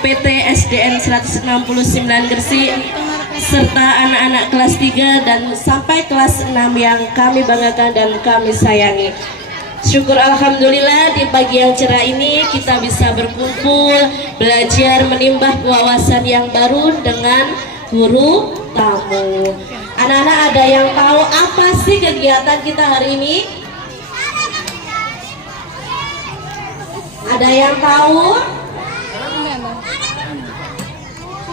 UPT SDN 169 Gresik serta anak-anak kelas 3 dan sampai kelas 6 yang kami banggakan dan kami sayangi. Syukur alhamdulillah di pagi yang cerah ini kita bisa berkumpul, belajar, menimba wawasan yang baru dengan guru tamu. Anak-anak ada yang tahu apa sih kegiatan kita hari ini? Ada yang tahu?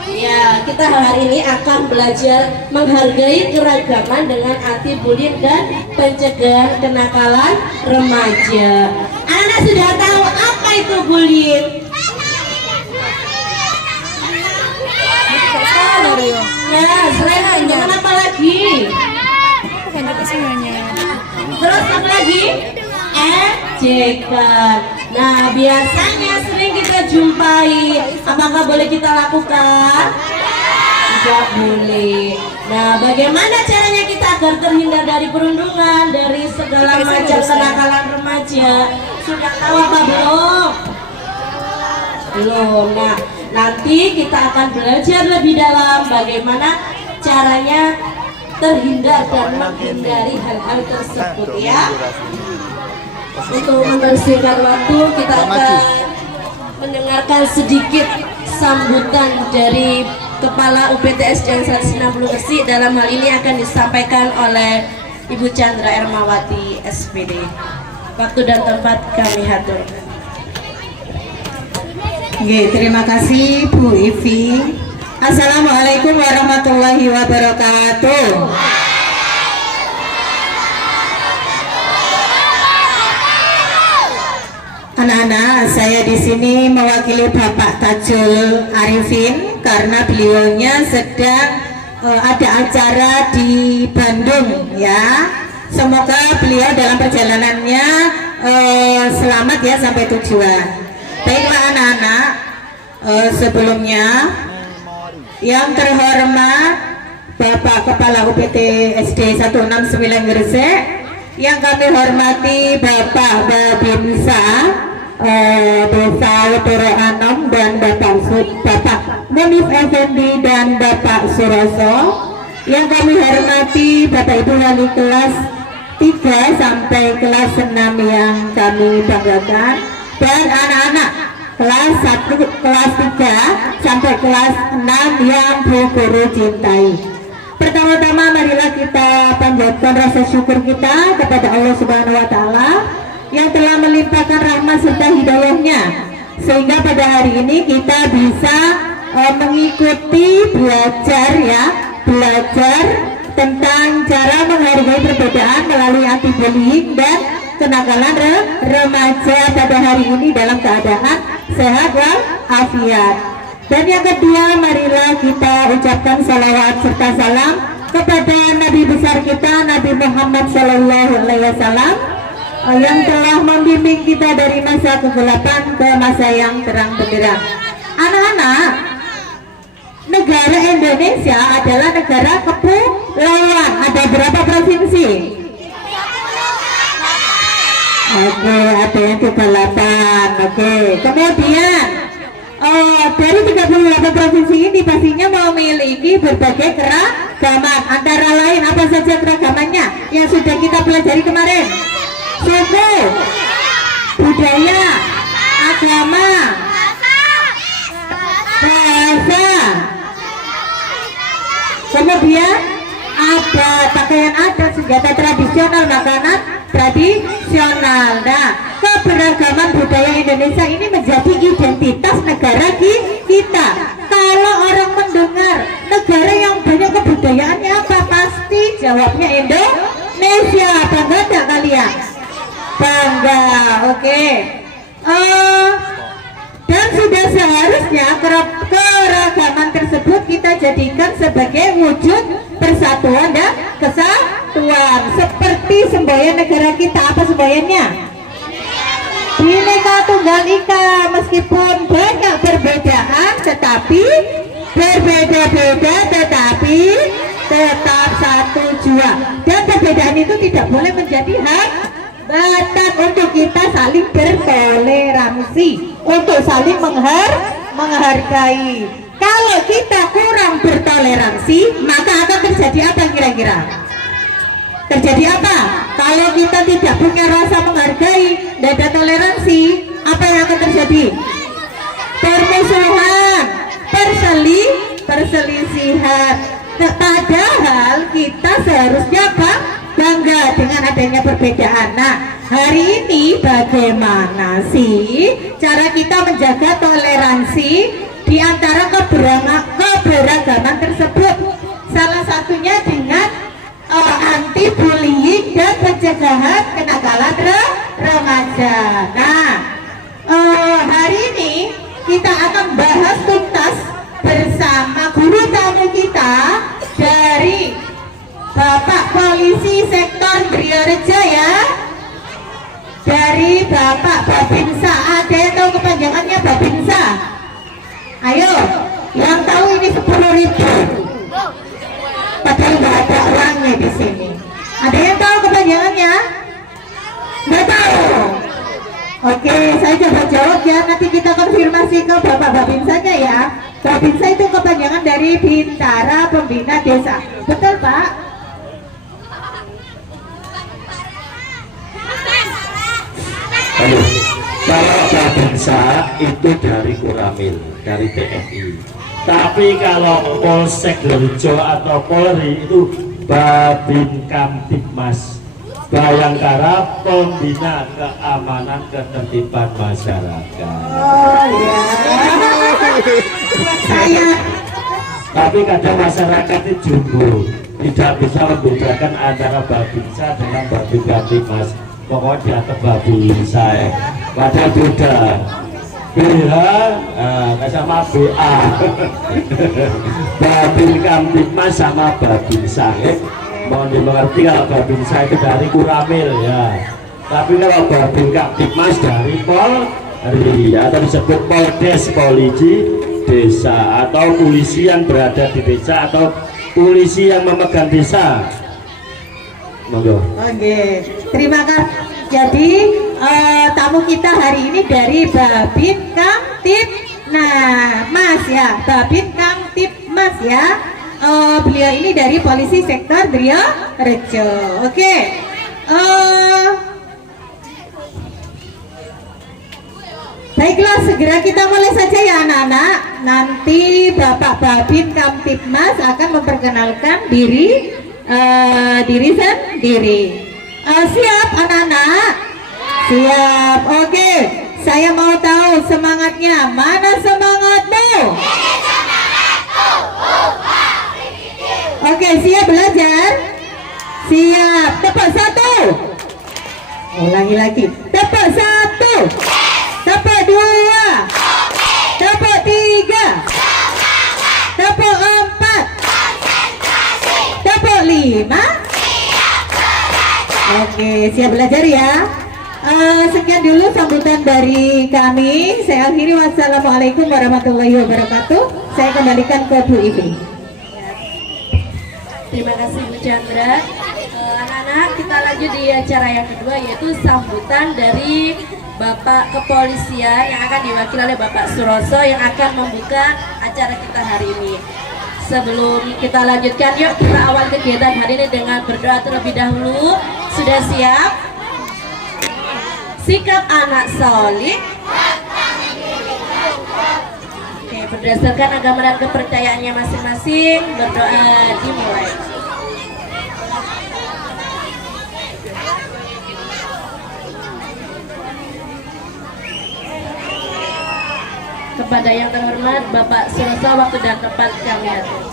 Ya, kita hari ini akan belajar menghargai keragaman dengan anti bullying dan pencegahan kenakalan remaja. Anak-anak sudah tahu apa itu bullying? Ya, selain jangan apa lagi? Terus apa lagi? Ejekan. Nah, biasanya sering kita jumpai. Apakah boleh kita lakukan? Tidak boleh. Nah, bagaimana caranya kita agar terhindar dari perundungan, dari segala macam kenakalan remaja? Sudah tahu apa belum? Belum. Nah, nanti kita akan belajar lebih dalam bagaimana caranya terhindar dan menghindari hal-hal tersebut ya. Untuk membersihkan waktu, kita akan mendengarkan sedikit sambutan dari Kepala UPT SDN 160 Gresik. Dalam hal ini akan disampaikan oleh Ibu Chandra Ermawati SPD. Waktu dan tempat kami haturkan. Terima kasih Bu Ivi. Assalamualaikum warahmatullahi wabarakatuh. Anak-anak, saya di sini mewakili Bapak Tajul Arifin karena beliaunya sedang ada acara di Bandung ya. Semoga beliau dalam perjalanannya selamat ya sampai tujuan. Baiklah anak-anak, sebelumnya yang terhormat Bapak Kepala UPT SD 169 Gresik, yang kami hormati Bapak Babinsa Desa Wetoro Anom dan Bapak Munif Effendi dan Bapak Suroso, yang kami hormati Bapak Ibu wali kelas 3 sampai kelas 6 yang kami banggakan, dan anak-anak kelas 1, kelas 3 sampai kelas 6 yang Bu Guru cintai. Pertama-tama marilah kita panjatkan rasa syukur kita kepada Allah Subhanahu wa Ta'ala yang telah melimpahkan rahmat serta hidayahnya, sehingga pada hari ini kita bisa mengikuti belajar tentang cara menghargai perbedaan melalui anti bullying dan kenakalan remaja pada hari ini dalam keadaan sehat walafiat. Dan yang kedua, marilah kita ucapkan salawat serta salam kepada Nabi besar kita, Nabi Muhammad SAW, yang telah membimbing kita dari masa kegelapan ke masa yang terang benderang. Anak-anak, negara Indonesia adalah negara kepulauan. Ada berapa provinsi? Oke, ada yang 38. Oke, kemudian dari 38 provinsi ini pastinya memiliki berbagai keragaman. Antara lain apa saja keragamannya yang sudah kita pelajari kemarin? Suku, budaya, agama, bahasa, kemudian ada pakaian adat, senjata tradisional, makanan tradisional. Nah, keberagaman budaya Indonesia ini menjadi identitas negara kita. Kalau orang mendengar negara yang banyak kebudayaannya apa, pasti jawabnya Indonesia. Bangga tak kalian? Bangga. Oke. Dan sudah seharusnya keragaman tersebut kita jadikan sebagai wujud persatuan dan kesatuan, seperti semboyan negara kita. Apa semboyannya? Bhinneka Tunggal Ika. Meskipun banyak perbedaan, tetapi berbeda-beda, tetapi tetap satu jua. Dan perbedaan itu tidak boleh menjadi hambatan untuk kita saling bertoleransi, untuk saling menghargai. menghargai. Kalau kita kurang bertoleransi, maka akan terjadi apa kira-kira? Terjadi apa? Kalau kita tidak punya rasa menghargai dan ada toleransi, apa yang akan terjadi? Permusuhan, perselisihan. Padahal kita seharusnya apa? Bangga dengan adanya perbedaan. Nah, hari ini bagaimana sih cara kita menjaga toleransi di antara keberagaman tersebut? Salah satunya dengan anti bullying dan pencegahan kenakalan remaja. Nah, hari ini kita akan bahas tuntas bersama guru tamu kita dari Bapak Polisi Sektor Driorejo ya, dari Bapak Babinsa. Ada yang tahu kepanjangannya Babinsa? Ayo, yang tahu ini 10.000. Padahal nggak ada orangnya di sini. Ada yang tahu kepanjangannya? Nggak tahu. Oke, saya coba jawab ya. Nanti kita konfirmasi ke Bapak Babinsanya ya. Babinsa itu kepanjangan dari Bintara Pembina Desa. Betul Pak? Halo, kalau Babinsa itu dari Kuramil, dari TNI. Tapi kalau Polsek Driorejo atau Polri itu Babin Kamtibmas, Bayangkara Pembina Keamanan Ketertiban Masyarakat. Oh ya. Saya. Tapi kadang masyarakat itu jumbo, tidak bisa membedakan antara Babinsa dengan Babin Kamtibmas. Pokoknya dia ke Babinsa ya. Padahal beda. BH sama BA. Babin Kamtibmas sama Babinsa. Mohon dimengerti kalau Babinsa itu dari Kuramil ya. Tapi kalau Babin Kamtibmas dari Polri atau disebut Poldes, polisi desa, atau polisi yang berada di desa atau polisi yang memegang desa. Monggo. Oke, terima kasih. Jadi tamu kita hari ini dari Babin Kamtibmas ya, Babin Kamtibmas ya. Beliau ini dari Polisi Sektor Driorejo. Oke. Baiklah, segera kita mulai saja ya anak-anak. Nanti Bapak Babin Kamtibmas akan memperkenalkan diri sendiri. Siap anak-anak? Siap. Oke, saya mau tahu semangatnya. Mana semangatmu? Oke, siap belajar? Siap. Tepuk satu. Ulangi lagi. Tepuk satu. Tepuk dua. Tepuk tiga. Tepuk empat. Tepuk lima. Oke, siap belajar ya. Sekian dulu sambutan dari kami. Saya akhiri. Wassalamualaikum warahmatullahi wabarakatuh. Saya kembalikan ke Bu Ivi. Terima kasih Bu Chandra. Anak-anak, kita lanjut di acara yang kedua, yaitu sambutan dari Bapak Kepolisian yang akan diwakili oleh Bapak Suroso yang akan membuka acara kita hari ini. Sebelum kita lanjutkan, yuk kita awal kegiatan hari ini dengan berdoa terlebih dahulu. Sudah siap? Sikap anak solih. Oke, berdasarkan agama dan kepercayaannya masing-masing, berdoa dimulai. Kepada yang terhormat Bapak Suroso, waktu dan tempat kami atur.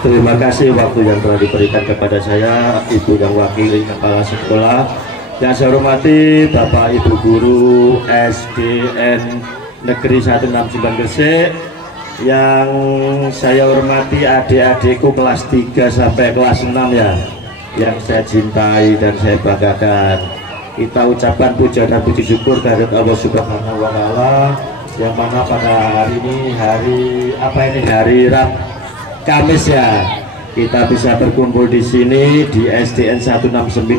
Terima kasih waktu yang telah diberikan kepada saya, Ibu yang wakili Kepala Sekolah. Yang saya hormati Bapak Ibu Guru SDN Negeri 169 Gresik. Yang saya hormati adik-adikku kelas 3 sampai kelas 6 ya, yang saya cintai dan saya banggakan. Kita ucapkan puja dan puji syukur kehadirat Allah Subhanahu wa Ta'ala, yang mana pada hari ini hari Kamis ya, kita bisa berkumpul di sini di SDN 169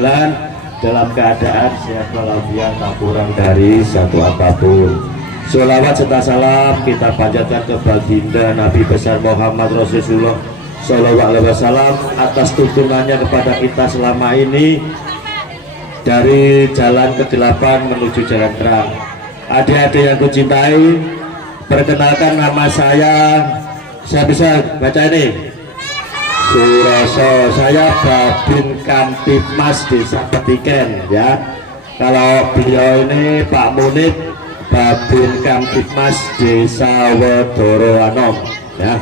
dalam keadaan sehat walafiat, tak kurang dari satu apapun. Sholawat serta salam kita panjatkan ke baginda Nabi besar Muhammad Rasulullah Sallallahu Alaihi Wasallam atas tuntunannya kepada kita selama ini dari jalan kegelapan menuju jalan terang. Adik-adik yang kucintai, perkenalkan nama saya bisa baca ini. Suroso, saya Babin Kamtipmas Desa Petiken ya. Kalau beliau ini Pak Munib Babin Kamtipmas Desa Wedorowanom ya.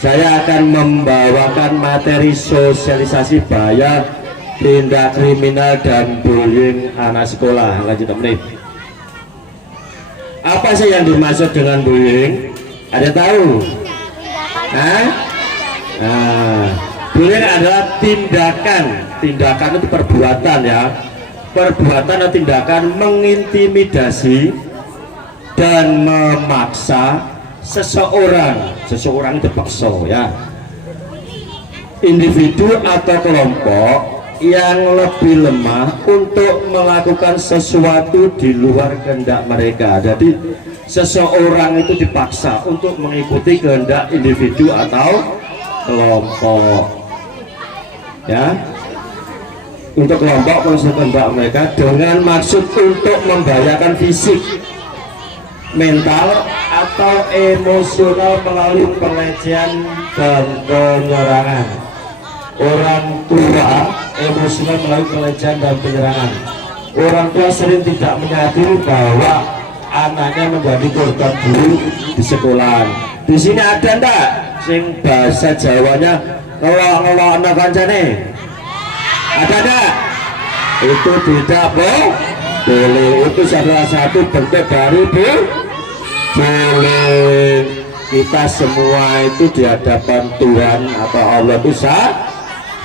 Saya akan membawakan materi sosialisasi bahaya tindak kriminal dan bullying anak sekolah. Lanjut menit. Apa sih yang dimaksud dengan bullying? Ada tahu? Hah? Nah, bullying adalah tindakan itu perbuatan ya, perbuatan atau tindakan mengintimidasi dan memaksa seseorang dipaksa ya, individu atau kelompok yang lebih lemah untuk melakukan sesuatu di luar kehendak mereka. Jadi seseorang itu dipaksa untuk mengikuti kehendak individu atau kelompok ya, untuk kelompok menurut kehendak mereka dengan maksud untuk membahayakan fisik, mental atau emosional melalui pelecehan dan penyerangan. Orang tua emosional melalui pelecehan dan penyerangan. Orang tua sering tidak menyadari bahwa anaknya menjadi korban bullying di sekolah. Di sini ada ndak sing bahasa Jawanya ngelok anak kancane? Ada ndak? Itu tidak boleh. Itu salah satu bentuk dari bullying. Kita semua itu di hadapan Tuhan atau Allah itu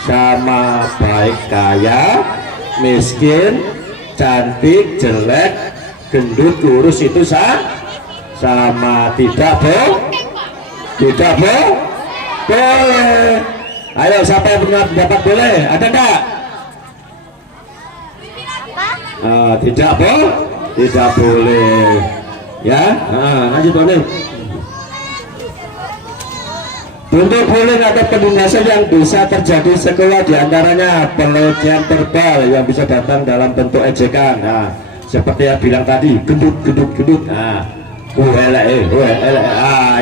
sama, baik kaya, miskin, cantik, jelek, gendut, kurus itu sama, tidak boleh. Ayo siapa yang punya pendapat boleh? Ada enggak? Tidak boleh ya. Lanjut nih. Bentuk bullying atau penindasan yang bisa terjadi sekolah diantaranya pelecehan verbal yang bisa datang dalam bentuk ejekan. Nah, seperti yang bilang tadi, gendut. Nah,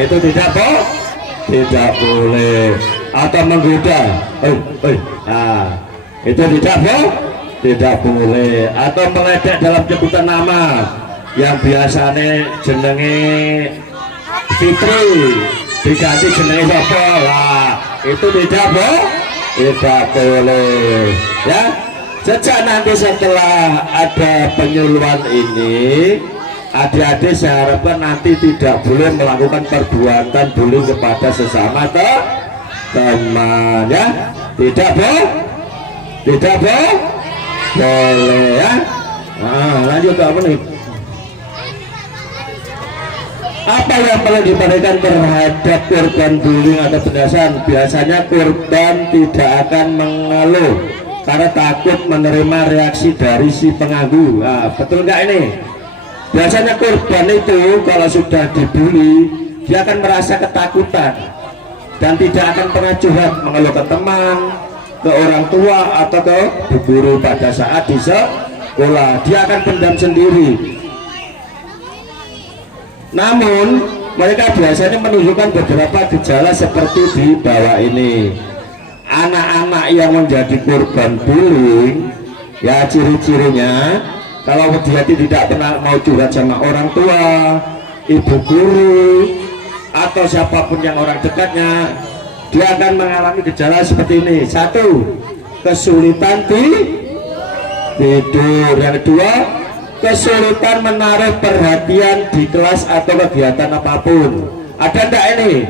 itu tidak boleh. Atau menggoda, itu tidak boleh. Atau meledek dalam sebutan nama yang biasanya jenenge Fitri diganti jenenge siapa lah, itu tidak boleh ya. Sejak nanti setelah ada penyuluhan ini, adik-adik saya harapkan nanti tidak boleh melakukan perbuatan bullying kepada sesama teman ya. Tidak boleh ya. Lanjut ke menit. Apa yang perlu diperhatikan terhadap korban bullying atau penindasan? Biasanya korban tidak akan mengeluh karena takut menerima reaksi dari si pengganggu. Betul nggak ini? Biasanya korban itu kalau sudah dibully, dia akan merasa ketakutan dan tidak akan pernah curhat mengeluh ke teman, ke orang tua atau ke guru pada saat di sekolah. Dia akan pendam sendiri. Namun mereka biasanya menunjukkan beberapa gejala seperti di bawah ini. Anak-anak yang menjadi korban bullying ya, ciri-cirinya kalau dia tidak pernah mau curhat sama orang tua, ibu guru atau siapapun yang orang dekatnya, dia akan mengalami gejala seperti ini. 1. Kesulitan tidur. Yang kedua, kesulitan menaruh perhatian di kelas atau kegiatan apapun. Ada enggak ini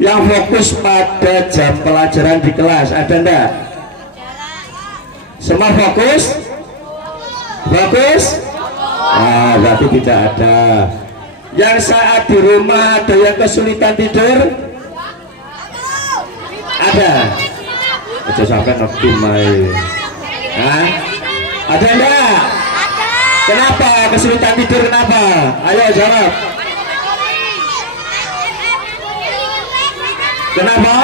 yang fokus pada jam pelajaran di kelas? Ada enggak? Semua fokus? Berarti tidak ada. Yang saat di rumah ada yang kesulitan tidur? Ada. Aja sampai ngekim ae. Ada enggak? Kenapa kesulitan tidur? Kenapa? Ayo jawab. Kenapa?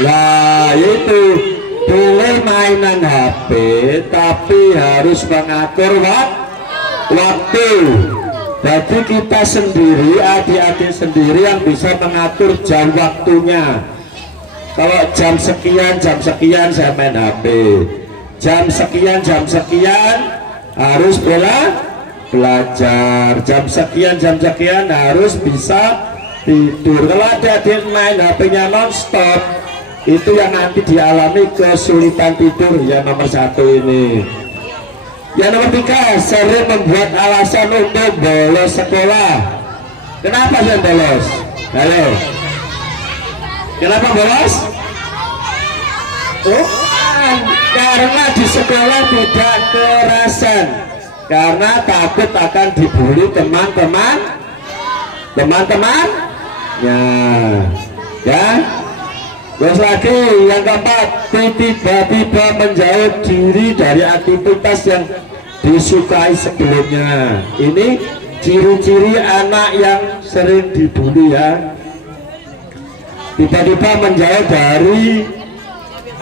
Lah itu boleh mainan HP tapi harus mengatur waktu. Jadi kita sendiri, adik-adik sendiri yang bisa mengatur jam waktunya. Kalau jam sekian saya main HP, jam sekian harus belajar, jam sekian harus bisa tidur. Kalau adik-adik main HP-nya non-stop, itu yang nanti dialami kesulitan tidur. Yang nomor 1 ini. Yang nomor 3, sering membuat alasan untuk bolos sekolah. Kenapa saya bolos? Halo, kenapa bolos? Oh, karena di sekolah tidak kerasan, karena takut akan dibully teman-temannya, ya. Terus lagi yang keempat, tiba-tiba menjauh diri dari aktivitas yang disukai sebelumnya. Ini ciri-ciri anak yang sering dibully, ya. Tiba-tiba menjauh dari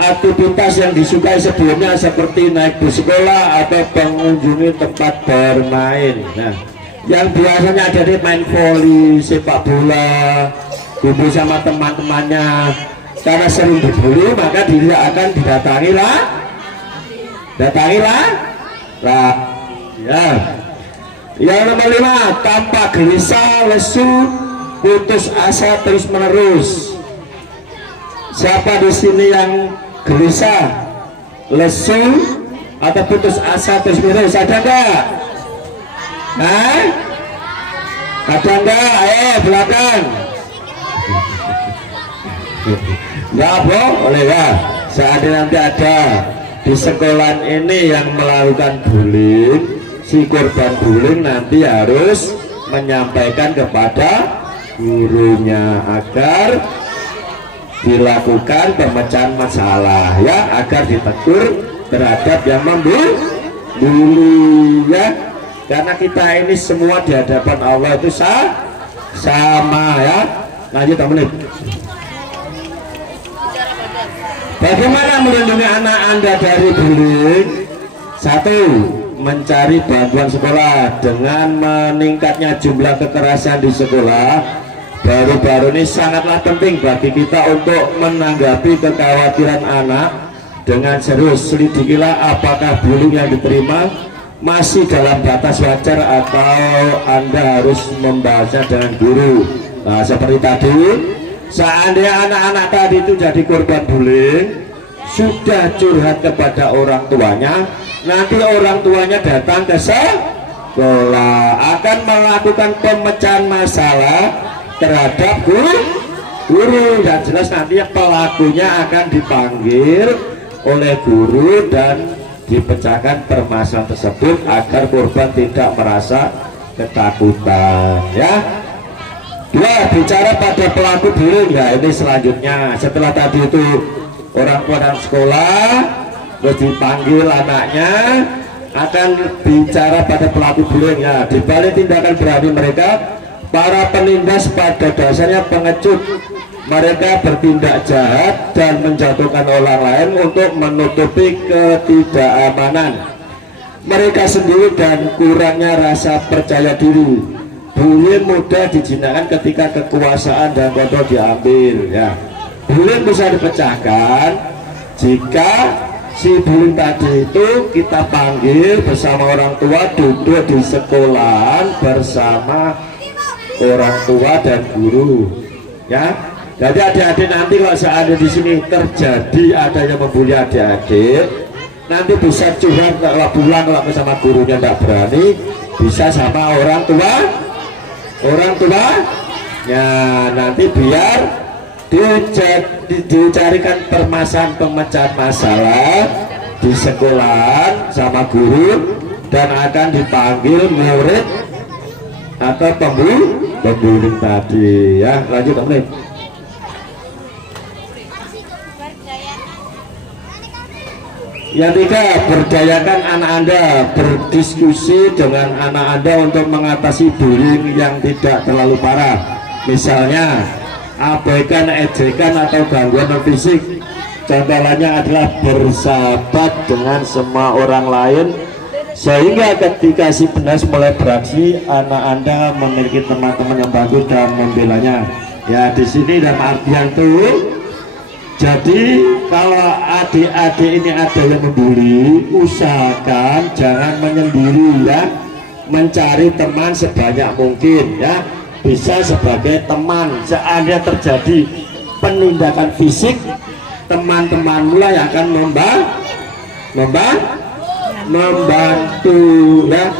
aktivitas yang disukai sebelumnya seperti naik bus sekolah atau mengunjungi tempat bermain. Nah, yang biasanya ada di main voli, sepak bola, kumpul sama teman-temannya, karena sering dibully maka dia akan datangi lah ya. Yang nomor 5, tampak gelisah, lesu, putus asa terus menerus. Siapa di sini yang gelisah, lesu, atau putus asa terus menerus? Ada enggak? Nah, ada enggak? Belakang. Ya boleh ya. Seandainya nanti ada di sekolah ini yang melakukan bullying, si korban bullying nanti harus menyampaikan kepada gurunya agar dilakukan pemecahan masalah, ya, agar ditegur terhadap yang membuli, ya. Karena kita ini semua di hadapan Allah itu sama, ya. Lanjut menit. Bagaimana melindungi anak Anda dari bullying? 1, mencari bantuan sekolah. Dengan meningkatnya jumlah kekerasan di sekolah baru-baru ini sangatlah penting bagi kita untuk menanggapi kekhawatiran anak dengan serius. Selidikilah apakah bullying yang diterima masih dalam batas wajar atau Anda harus membahasnya dengan guru. Nah, seperti tadi, seandainya anak-anak tadi itu jadi korban bullying, sudah curhat kepada orang tuanya, nanti orang tuanya datang ke sekolah akan melakukan pemecahan masalah terhadap guru, dan jelas nanti pelakunya akan dipanggil oleh guru dan dipecahkan permasalahan tersebut agar korban tidak merasa ketakutan, ya. 2, bicara pada pelaku bullying. Ya, ini selanjutnya setelah tadi itu orang tua dan sekolah, terus dipanggil anaknya, akan bicara pada pelaku bullying. Ya, di balik tindakan berani mereka, para penindas pada dasarnya pengecut. Mereka bertindak jahat dan menjatuhkan orang lain untuk menutupi ketidakamanan mereka sendiri dan kurangnya rasa percaya diri. Bullying mudah dijinakkan ketika kekuasaan dan kontrol diambil, ya. Bullying bisa dipecahkan jika si bullying tadi itu kita panggil bersama orang tua, duduk di sekolahan bersama orang tua dan guru, ya. Jadi adik-adik nanti kalau seandainya di sini terjadi ada yang membuli adik-adik, nanti bisa curhat. Kalau pulang kalau sama gurunya tidak berani, bisa sama orang tua, ya, nanti biar dicarikan permasalahan pemecahan masalah di sekolahan sama guru, dan akan dipanggil murid atau pembuli tadi, ya. Lanjut teman. Yang tiga, berdayakan anak Anda, berdiskusi dengan anak Anda untuk mengatasi bullying yang tidak terlalu parah. Misalnya, abaikan ejekan atau gangguan fisik. Contoh lainnya adalah bersahabat dengan semua orang lain, sehingga ketika si penas mulai beraksi, anak Anda memiliki teman-teman yang bagus dan membelanya. Ya, di sini dalam artian tuh, jadi kalau adik-adik ini ada yang membuli, usahakan jangan menyendiri ya, mencari teman sebanyak mungkin ya, bisa sebagai teman. Seandainya terjadi penindakan fisik, teman-temanmu lah yang akan membantu ya.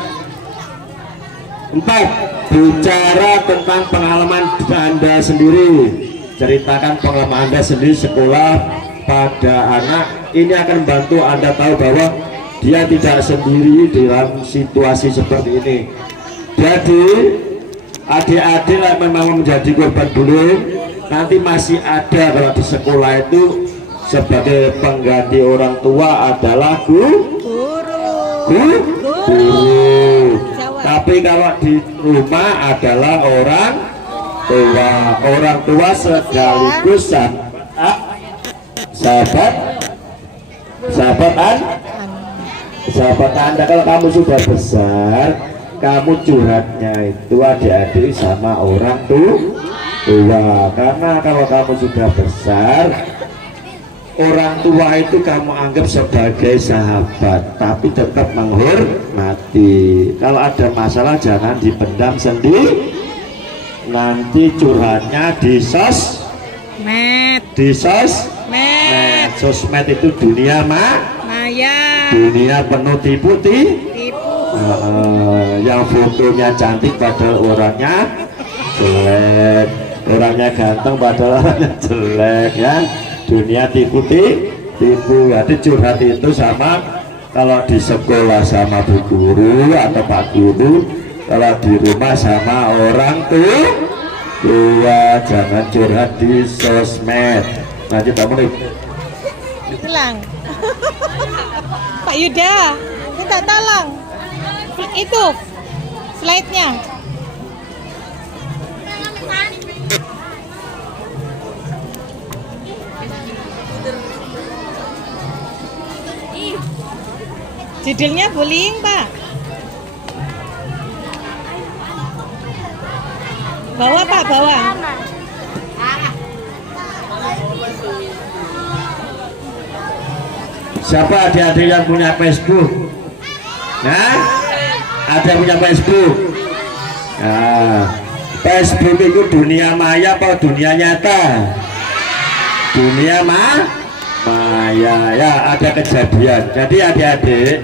4. Bicara tentang pengalaman Anda sendiri. Ceritakan pengalaman Anda sendiri sekolah pada anak. Ini akan membantu Anda tahu bahwa dia tidak sendiri dalam situasi seperti ini. Jadi adik-adik yang memang menjadi korban bullying, nanti masih ada kalau di sekolah itu sebagai pengganti orang tua adalah guru. Tapi kalau di rumah adalah orang tua sekaligus sahabat Anda. Kalau kamu sudah besar, kamu curhatnya itu adik-adik sama orang tua, karena kalau kamu sudah besar, orang tua itu kamu anggap sebagai sahabat, tapi tetap menghormati. Kalau ada masalah jangan dipendam sendiri, nanti curhatnya di sosmed. Sosmed itu dunia maya, dunia penuh tipu. Yang fotonya cantik padahal orangnya jelek, orangnya ganteng padahal orangnya jelek ya. Dunia tipu. Jadi curhat itu sama kalau di sekolah sama bu guru atau pak guru, kalau di rumah sama orang tua. Jangan curhat di sosmed. Nanti kamu nih hilang. Pak Yuda minta tolong itu slide-nya. Judulnya bullying, Pak. Bawa, Pak, bawa. Siapa adik-adik yang punya Facebook? Nah, ada yang punya Facebook? Nah, Facebook itu dunia maya apa dunia nyata? Dunia maya ya, ada kejadian. Jadi adik-adik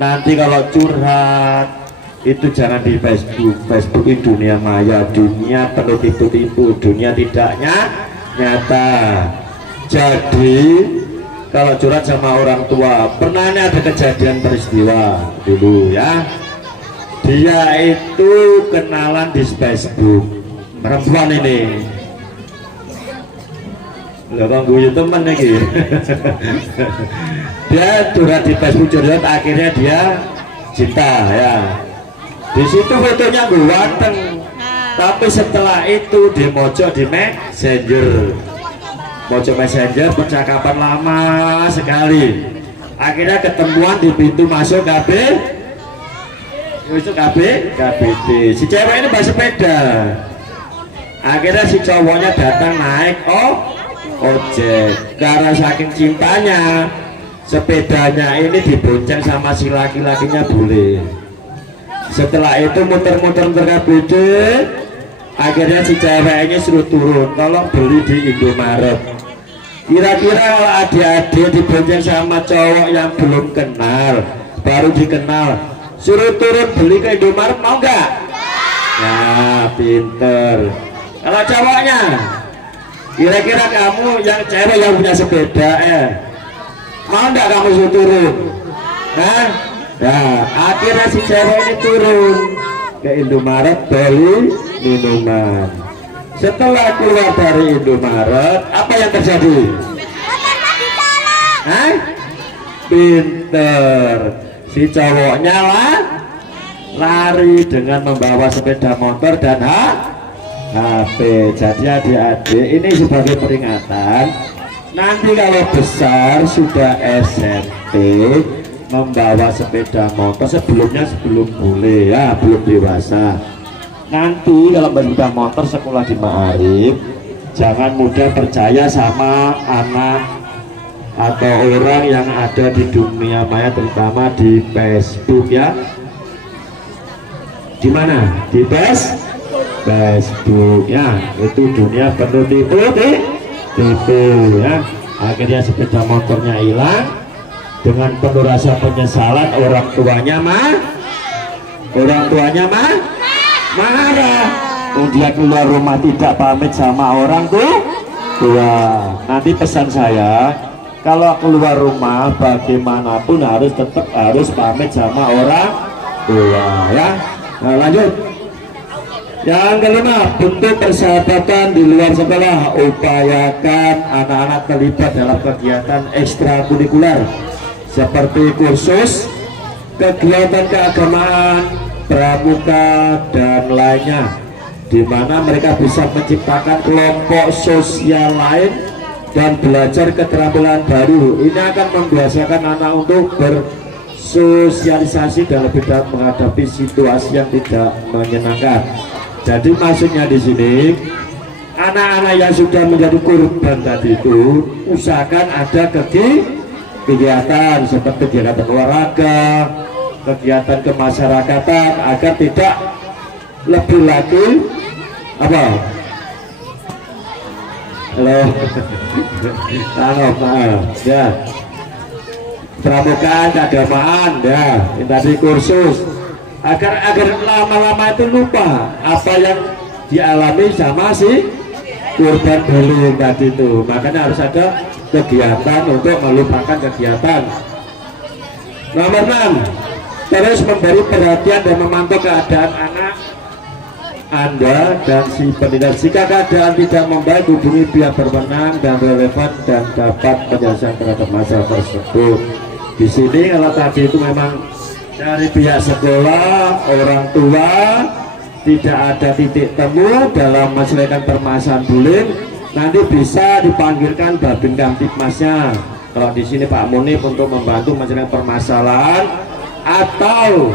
nanti kalau curhat itu jangan di Facebook. Facebook itu dunia maya, dunia penuh tipu-tipu, dunia tidak nyata. Jadi kalau curhat sama orang tua, pernah ada kejadian peristiwa dulu ya, dia itu kenalan di Facebook, perempuan ini Lah guyu temen lagi. Dia curhat di Facebook, curhat, akhirnya dia cinta ya. Di situ fotonya ganteng. Tapi setelah itu di mojok di Messenger, percakapan lama sekali. Akhirnya ketemuan di pintu masuk KBT. Si cewek ini bawa sepeda. Akhirnya si cowoknya datang naik ojek. Karena saking cintanya, sepedanya ini dibonceng sama si laki-lakinya bule. Setelah itu muter-muter KBT. Akhirnya si ceweknya suruh turun, tolong beli di Indomaret. Kira-kira kalau adik-adik dibonceng sama cowok yang belum kenal, baru dikenal, suruh turun beli ke Indomaret, mau nggak? Nah, pinter. Kalau cowoknya, kira-kira kamu yang cewek yang punya sepeda, mau nggak kamu suruh turun? Nah, akhirnya si cewek ini turun ke Indomaret beli minuman. Setelah keluar dari Indomaret, apa yang terjadi? pinter. Si cowoknya lari dengan membawa sepeda motor dan HP. Jadi adik-adik, ini sebagai peringatan, nanti kalau besar sudah SMP membawa sepeda motor, sebelum boleh ya, belum dewasa. Nanti kalau sepeda motor sekolah di Ma'arif, jangan mudah percaya sama anak atau orang yang ada di dunia maya, terutama di Facebook ya. Di mana? Di Facebook ya. Itu dunia penuh tipu ya. Akhirnya sepeda motornya hilang, dengan penuh rasa penyesalan orang tuanya marah. Dia keluar rumah tidak pamit sama orang tua. Nanti pesan saya, kalau keluar rumah bagaimanapun tetap harus pamit sama orang tua ya. Nah, lanjut. Yang kelima, bentuk persahabatan di luar sekolah. Upayakan anak-anak terlibat dalam kegiatan ekstrakurikuler seperti kursus, kegiatan keagamaan, pramuka dan lainnya, di mana mereka bisa menciptakan kelompok sosial lain dan belajar keterampilan baru. Ini akan membiasakan anak untuk bersosialisasi dan lebih dalam menghadapi situasi yang tidak menyenangkan. Jadi maksudnya di sini, anak-anak yang sudah menjadi korban tadi itu usahakan ada kegiatan seperti kegiatan olahraga, kegiatan kemasyarakatan, agar tidak lebih lagi apa? Halo, ya, pramuka, keagamaan, ya, tadi kursus, agar lama-lama itu lupa apa yang dialami sama si korban bullying tadi itu. Makanya harus ada kegiatan untuk melupakan kegiatan. Nomor 6, terus memberi perhatian dan memantau keadaan anak Anda dan si pendidik. Jika keadaan tidak membaik, hubungi pihak berwenang dan relevan dan dapat penyelesaian terhadap masalah tersebut. Di sini kalau tadi itu memang dari pihak sekolah, orang tua tidak ada titik temu dalam menyelesaikan permasalahan bullying, nanti bisa dipanggilkan Babin Kamtibmasnya. Kalau di sini Pak Munif untuk membantu menyelesaikan permasalahan, atau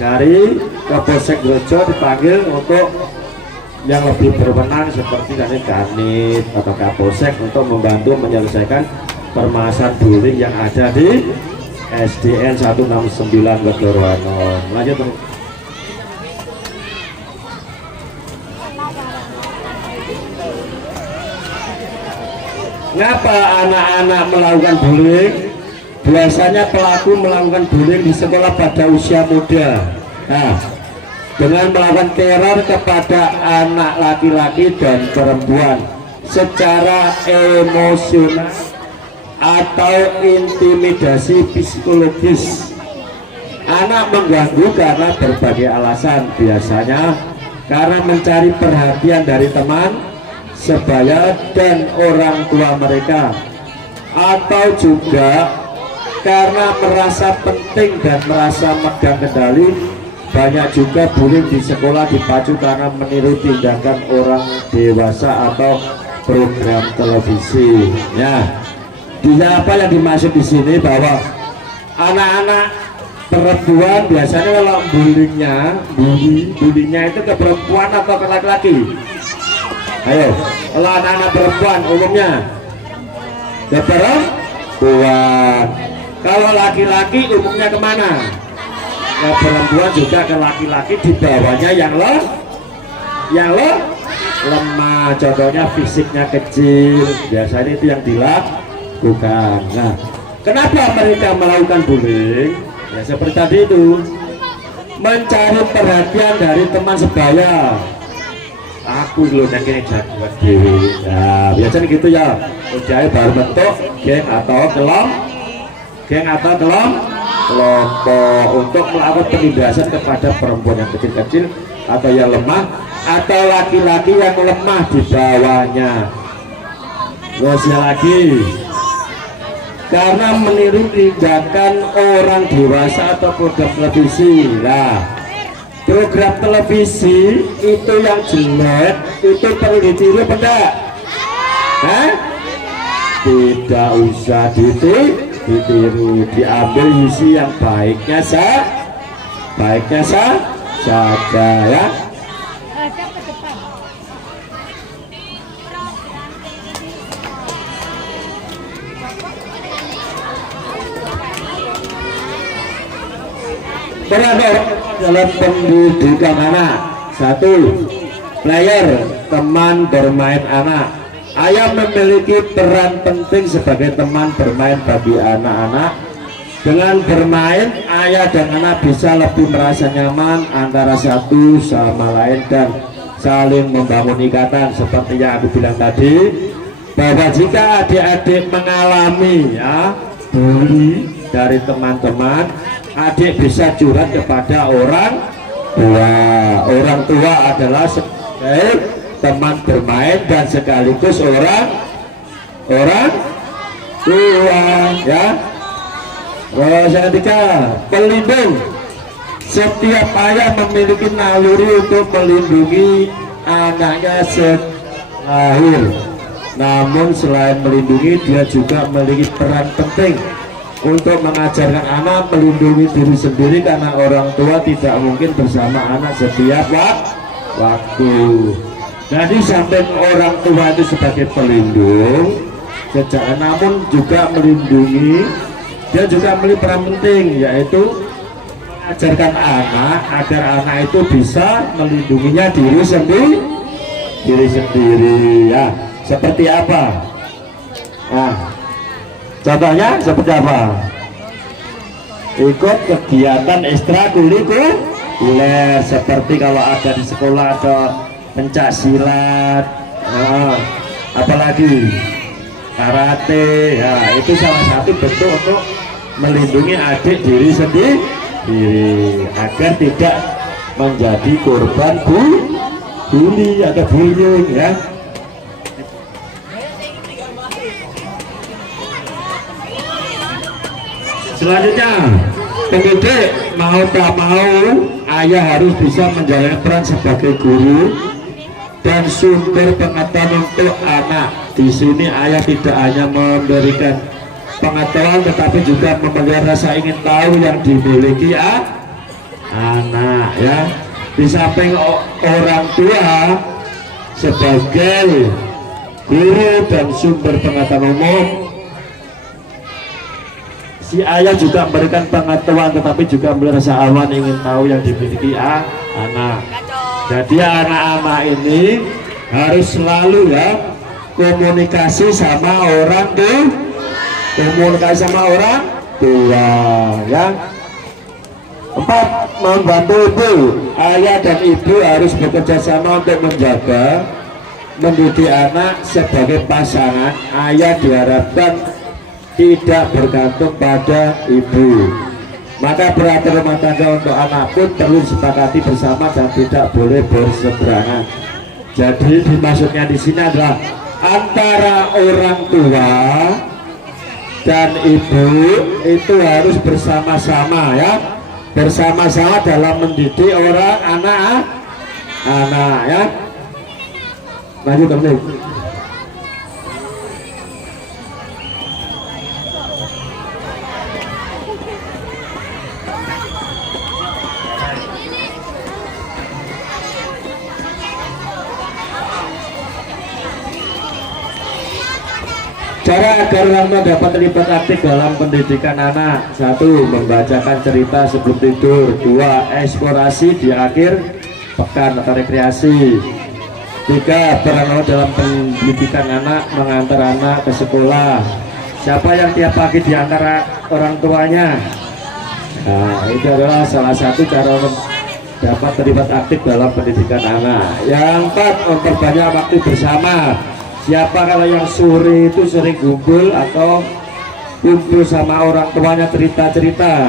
dari Kapolsek Grojo dipanggil untuk yang lebih berwenang seperti dari Kanit atau Kapolsek untuk membantu menyelesaikan permasalahan bullying yang ada di SDN 169 Wedoroano. Lanjut. Ngapa anak-anak melakukan bullying? Biasanya pelaku melakukan bullying di sekolah pada usia muda. Nah, dengan melakukan teror kepada anak laki-laki dan perempuan secara emosional atau intimidasi psikologis. Anak mengganggu karena berbagai alasan, biasanya karena mencari perhatian dari teman sebaya dan orang tua mereka, atau juga karena merasa penting dan merasa megang kendali. Banyak juga bullying di sekolah dipacu karena meniru tindakan orang dewasa atau program televisi. Ya, apa yang dimaksud di sini, bahwa anak-anak perempuan biasanya kalau bullyingnya itu ke perempuan atau ke laki-laki? Ayo, kalau anak-anak perempuan umumnya ke perempuan. Kalau laki-laki umumnya kemana? Ke perempuan juga ke laki-laki, di bawahnya yang lemah. Contohnya fisiknya kecil, biasanya itu yang dilakukan. Nah, kenapa mereka melakukan bullying? Ya seperti tadi itu, mencari perhatian dari teman sebaya. Aku dulu yang jagoan dewi. Nah, biasanya gitu ya. Udah baru bentuk geng atau kelompok untuk melakukan penindasan kepada perempuan yang kecil-kecil atau yang lemah, atau laki-laki yang lemah di bawahnya. Terus lagi, karena meniru tindakan orang dewasa atau program televisi. Nah, program televisi itu yang jelek itu perlu ditiru apa enggak? Hah? Tidak usah ditiru, diambil isi yang baiknya saja ya. Peran dalam pendidikan anak. 1. Player, teman bermain anak. Ayah memiliki peran penting sebagai teman bermain bagi anak-anak. Dengan bermain, ayah dan anak bisa lebih merasa nyaman antara satu sama lain dan saling membangun ikatan. Seperti yang aku bilang tadi, bahwa jika adik-adik mengalami ya bully dari teman-teman, adik bisa curhat kepada orang tua. Orang tua adalah sebagai teman bermain dan sekaligus orang tua ya. Yang ketiga, pelindung. Setiap ayah memiliki naluri untuk melindungi anaknya selahir. Namun selain melindungi, dia juga memiliki peran penting untuk mengajarkan anak melindungi diri sendiri, karena orang tua tidak mungkin bersama anak setiap waktu. Jadi sampai orang tua itu sebagai pelindung sejak, namun juga melindungi, dia juga memiliki peran penting, yaitu mengajarkan anak agar anak itu bisa melindunginya diri sendiri ya. Seperti apa? Nah, contohnya seperti apa? Ikut kegiatan ekstrakurikuler, seperti kalau ada di sekolah ada pencak silat, apalagi karate ya, itu salah satu bentuk untuk melindungi adik diri sendiri agar tidak menjadi korban bully atau bullying ya. Selanjutnya, pendidik mau tak mau ayah harus bisa menjalankan peran sebagai guru dan sumber pengetahuan untuk anak. Di sini ayah tidak hanya memberikan pengetahuan tetapi juga memelihara rasa ingin tahu yang dimiliki anak ya. Di samping orang tua sebagai guru dan sumber pengetahuan umum, si ayah juga memberikan pengetahuan tetapi juga memelihara rasa aman ingin tahu yang dimiliki anak. Jadi anak-anak ini harus selalu ya komunikasi sama orang tua ya. 4. Membantu ibu. Ayah dan ibu harus bekerja sama untuk menjaga mendidik anak. Sebagai pasangan, ayah diharapkan tidak bergantung pada ibu. Maka beratur rumah tangga untuk anak pun perlu disepakati bersama dan tidak boleh berseberangan. Jadi dimaksudnya di sini adalah antara orang tua dan ibu itu harus bersama-sama ya, bersama-sama dalam mendidik orang anak ya. Lanjut teman. Cara agar orang tua dapat terlibat aktif dalam pendidikan anak. 1. Membacakan cerita sebelum tidur. 2. Eksplorasi di akhir pekan atau rekreasi. 3. Peran orang dalam pendidikan anak, mengantar anak ke sekolah. Siapa yang tiap pagi diantara orang tuanya? Nah, itu adalah salah satu cara dapat terlibat aktif dalam pendidikan anak. Yang 4. Memperbanyak waktu bersama. Siapa kalau yang sore itu sering kumpul atau kumpul sama orang tuanya cerita-cerita?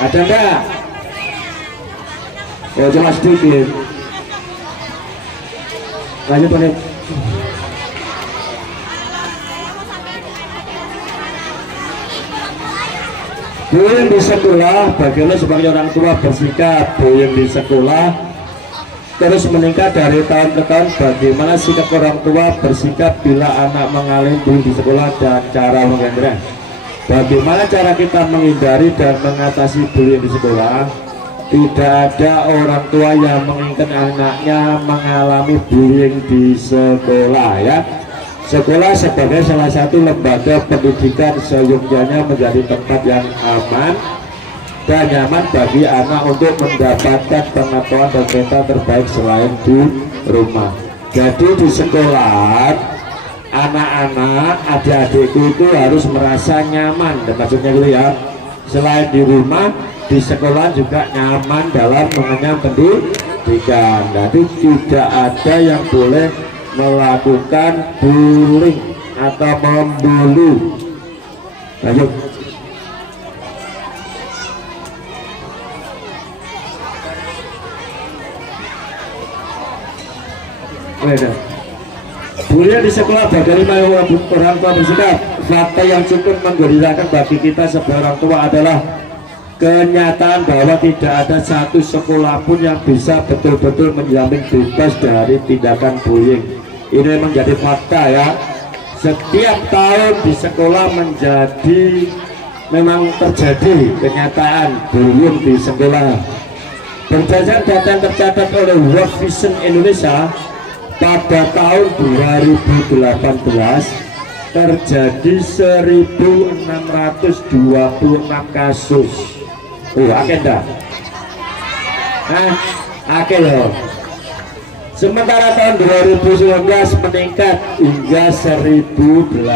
Ada enggak? Oh, jelas sedikit. Lanjut nih. bullying di sekolah, bagaimana sebagai orang tua bersikap bullying di sekolah terus meningkat dari tahun ke tahun. Bagaimana sikap orang tua bersikap bila anak mengalami bullying di sekolah dan cara menghindari. Bagaimana cara kita menghindari dan mengatasi bullying di sekolah? Tidak ada orang tua yang menginginkan anaknya mengalami bullying di sekolah, ya. Sekolah sebagai salah satu lembaga pendidikan seyogyanya menjadi tempat yang aman dan nyaman bagi anak untuk mendapatkan pengetahuan dan mental terbaik selain di rumah. Jadi di sekolah anak-anak adik-adikku itu harus merasa nyaman, dan maksudnya gitu ya. Selain di rumah, di sekolah juga nyaman dalam mengenyam pendidikan. Jadi tidak ada yang boleh melakukan bullying atau membuli. Lanjut. Bullying di sekolah bagaimana orang tua bersikap? Fakta yang cukup menggembirakan bagi kita sebagai orang tua adalah kenyataan bahwa tidak ada satu sekolah pun yang bisa betul-betul menjamin bebas dari tindakan bullying. Ini menjadi fakta, ya. Setiap tahun di sekolah memang terjadi kenyataan bullying di sekolah. Berdasarkan data yang tercatat oleh World Vision Indonesia pada tahun 2018 terjadi 1.626 kasus. Akeh dah. Akeh loh. Sementara tahun 2019 meningkat hingga 1.891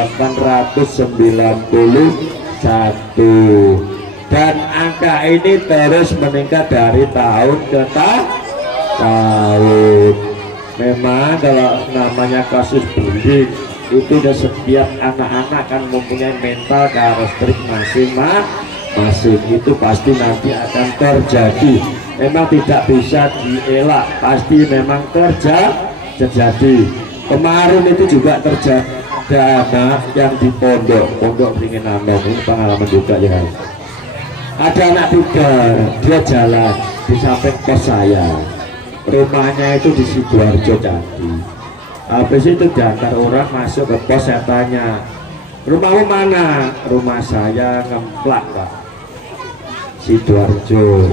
dan angka ini terus meningkat dari tahun ke tahun. Memang kalau namanya kasus bullying itu udah setiap anak-anak kan mempunyai mental karakteristik masing-masing, itu pasti nanti akan terjadi. Memang tidak bisa dielak, pasti memang terjadi. Kemarin itu juga terjadi, ada anak yang di pondok beringin Anom, ini pengalaman juga ya. Ada anak tiga, dia jalan di samping kos saya, rumahnya itu di Sidoarjo Candi. Habis itu diantar orang masuk ke pos, saya tanya, rumahmu mana? Rumah saya Ngemplak, Pak, Sidoarjo.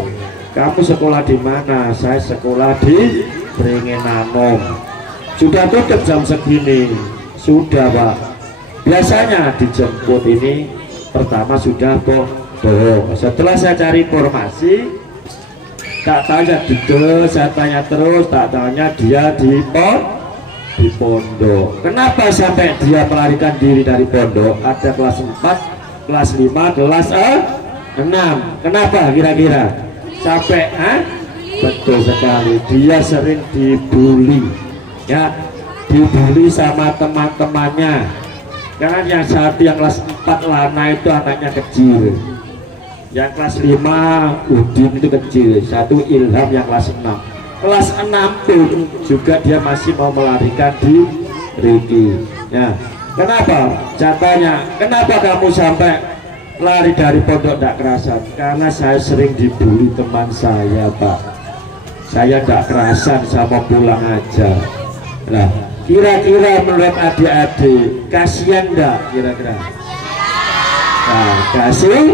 Kamu sekolah di mana? Saya sekolah di Beringin Anom. Sudah tutup jam segini? Sudah, Pak. Biasanya dijemput ini pertama sudah bohong. Setelah saya cari informasi, tak tanya detail, saya tanya terus, tak tanya dia di pondok. Kenapa sampai dia melarikan diri dari pondok? Ada kelas 4, kelas 5, kelas 6. Kenapa kira-kira? Sampai betul sekali, dia sering dibully, ya, dibully sama teman-temannya. Karena yang satu yang kelas 4 Lana itu anaknya kecil, yang kelas 5 Udin itu kecil, satu Ilham yang kelas 6. Kelas 6 pun juga dia masih mau melarikan diri, ya. Kenapa? Contohnya, kenapa kamu sampai lari dari pondok? tidak kerasan? Karena saya sering dibully teman saya, Pak. Saya tidak kerasan, sama pulang aja. Nah, kira-kira menurut adik-adik kasihan enggak kira-kira? Nah, kasihan.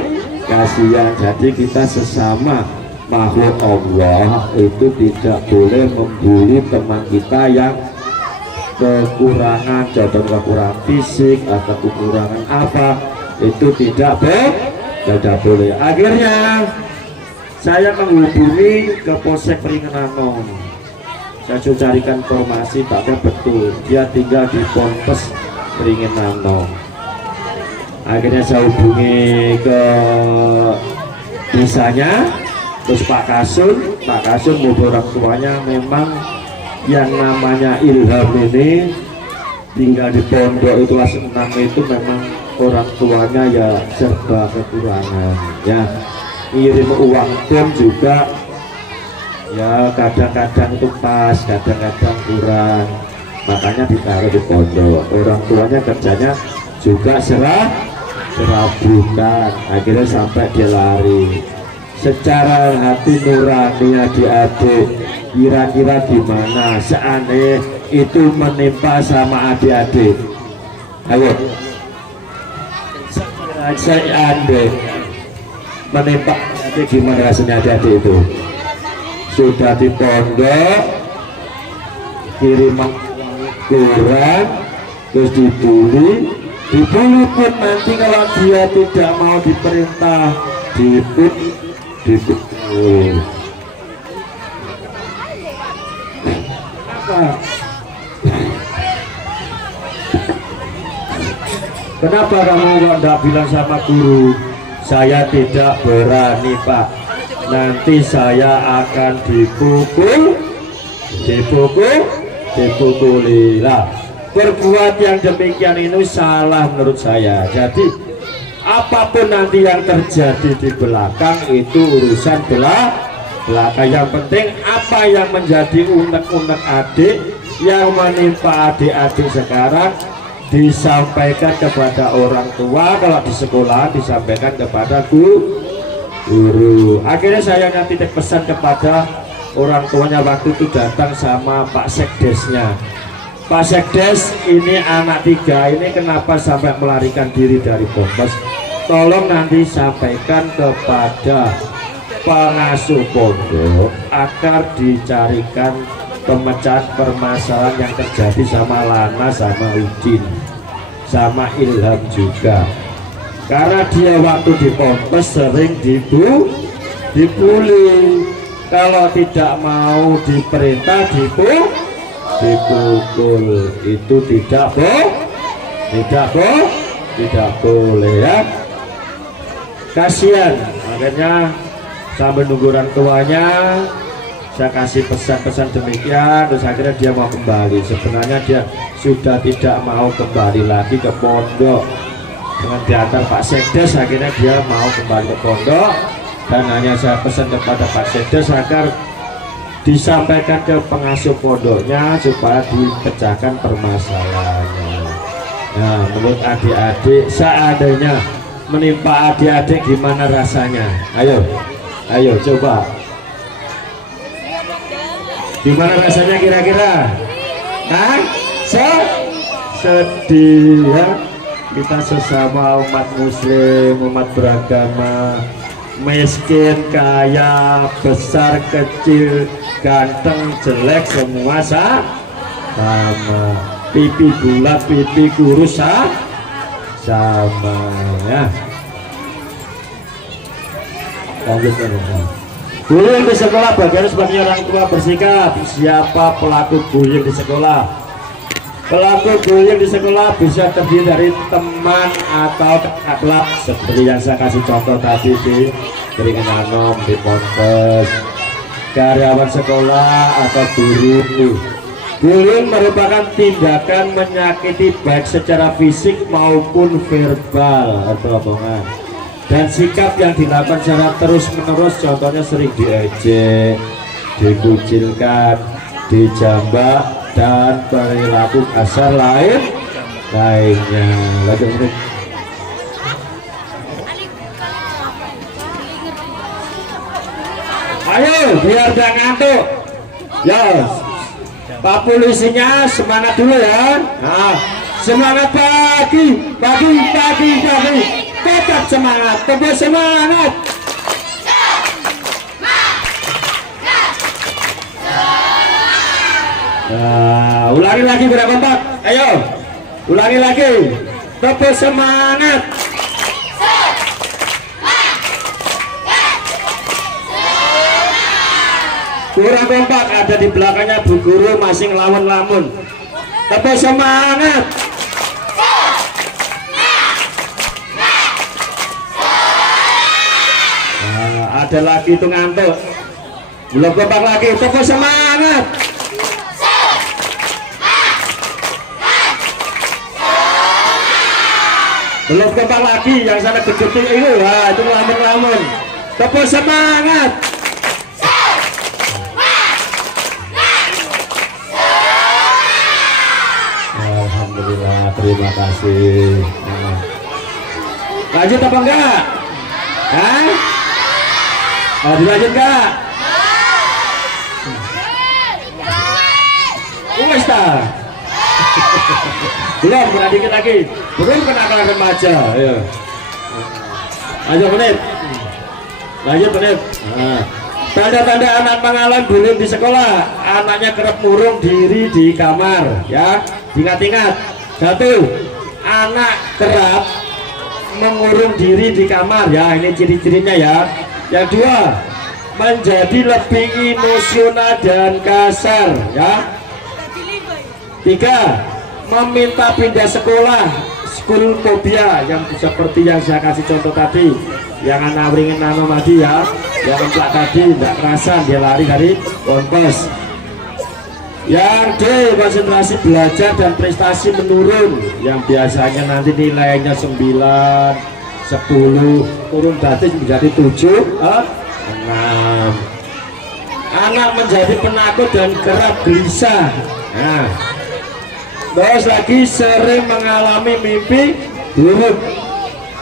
Jadi kita sesama makhluk Allah itu tidak boleh membuli teman kita yang kekurangan, contoh kekurangan fisik atau kekurangan apa, itu tidak boleh. Akhirnya saya menghubungi ke Polsek Beringin Anom. Saya sudah carikan informasi, tak betul dia tinggal di Polres Beringin Anom. Akhirnya saya hubungi ke desanya, terus Pak Kasun mau orang tuanya, memang yang namanya Ilham ini tinggal di pondok itu kelas 6 itu memang orang tuanya ya serba kekurangan, ya. Ngirim uang pun juga ya kadang-kadang itu pas, kadang-kadang kurang, makanya ditaruh di pondok. Orang tuanya kerjanya juga Rabukan, akhirnya sampai dia lari. Secara hati nurani adik-adik, kira-kira gimana seandainya itu menimpa sama adik-adik? Ayo, seandainya menimpa adik, gimana rasanya adik-adik itu? Sudah di pondok, kiriman kurang, terus dibully pun nanti kalau dia tidak mau diperintah dipukul. Kenapa kamu tidak bilang sama guru? Saya tidak berani, Pak. Nanti saya akan dipukulilah. Berbuat yang demikian ini salah menurut saya. Jadi apapun nanti yang terjadi di belakang itu urusan belakang. Yang penting apa yang menjadi unek-unek adik yang menimpa adik-adik sekarang disampaikan kepada orang tua, kalau di sekolah disampaikan kepada guru. Akhirnya saya nanti pesan kepada orang tuanya waktu itu datang sama Pak Sekdesnya. Pak Sekdes, ini anak 3 ini kenapa sampai melarikan diri dari pondok? Tolong nanti sampaikan kepada pengasuh pondok agar dicarikan pemecahan permasalahan yang terjadi sama Lana, sama Udin, sama Ilham juga. Karena dia waktu di pondok sering dibully. Kalau tidak mau diperintah dipukul, itu tidak boleh ya. Kasihan, makanya sambil nunggu orang tuanya saya kasih pesan-pesan demikian, terus akhirnya dia mau kembali. Sebenarnya dia sudah tidak mau kembali lagi ke pondok. Dengan diantar Pak Sekdes, akhirnya dia mau kembali ke pondok, dan hanya saya pesan kepada Pak Sekdes agar disampaikan ke pengasuh pondoknya supaya dipecahkan permasalahannya. Nah, menurut adik-adik, seandainya menimpa adik-adik gimana rasanya? Ayo coba. Gimana rasanya kira-kira? Hah? Sedih ya. Kita sesama umat muslim, umat beragama, miskin, kaya, besar, kecil, ganteng, jelek, semua sama. Pipi bulat, pipi kurus sama ya. Lanjutkan. Bullying di sekolah, bagaimana sebagai orang tua bersikap? Siapa pelaku bullying di sekolah? Pelaku bullying di sekolah bisa terdiri dari teman atau kakak kelas, seperti yang saya kasih contoh tadi di Keringan Anom, di Ponpes, karyawan sekolah atau guru. Bullying merupakan tindakan menyakiti baik secara fisik maupun verbal atau omongan, dan sikap yang dilakukan secara terus-menerus, contohnya sering diejek, dikucilkan, dijambak, dan perilaku kasar lainnya. Ayo, biar gak ngantuk ya. Pak polisinya semangat dulu ya. Nah, semangat pagi, tetap semangat, tetap semangat. Nah, ulangi lagi berapa kompak? Ayo, ulangi lagi. Tetap semangat. Kurang kompak, ada di belakangnya Bu Guru masih ngelamun-lamun. Tetap semangat. Nah, ada lagi itu ngantuk. Belum kompak lagi, tetap semangat. Belum kompak lagi, yang sana kejutin itu, wah itu ngelamun-ngelamun. Tetap semangat. Alhamdulillah, terima kasih. Lanjut apa enggak? Hah? Nah, dilanjut enggak? Wes ta? Belum, pernah dikit lagi. Belum kenakalan remaja. Ayo. Lanjut menit. Lanjut menit. Nah. Tanda-tanda anak mengalami bullying di sekolah. Anaknya kerap murung diri di kamar, ya. Ingat-ingat. 1. Anak kerap mengurung diri di kamar, ya. Ini ciri-cirinya, ya. Yang 2, menjadi lebih emosional dan kasar, ya. 3, meminta pindah sekolah, school phobia, yang seperti yang saya kasih contoh tadi, yang anak ringin nano tadi, ya. Yang emplak tadi tidak kerasan, dia lari dari kontes. Yang D, konsentrasi belajar dan prestasi menurun, yang biasanya nanti nilainya 9, 10 turun tadi menjadi 7, 6. Anak menjadi penakut dan kerap gelisah. Nah, terus lagi sering mengalami mimpi buruk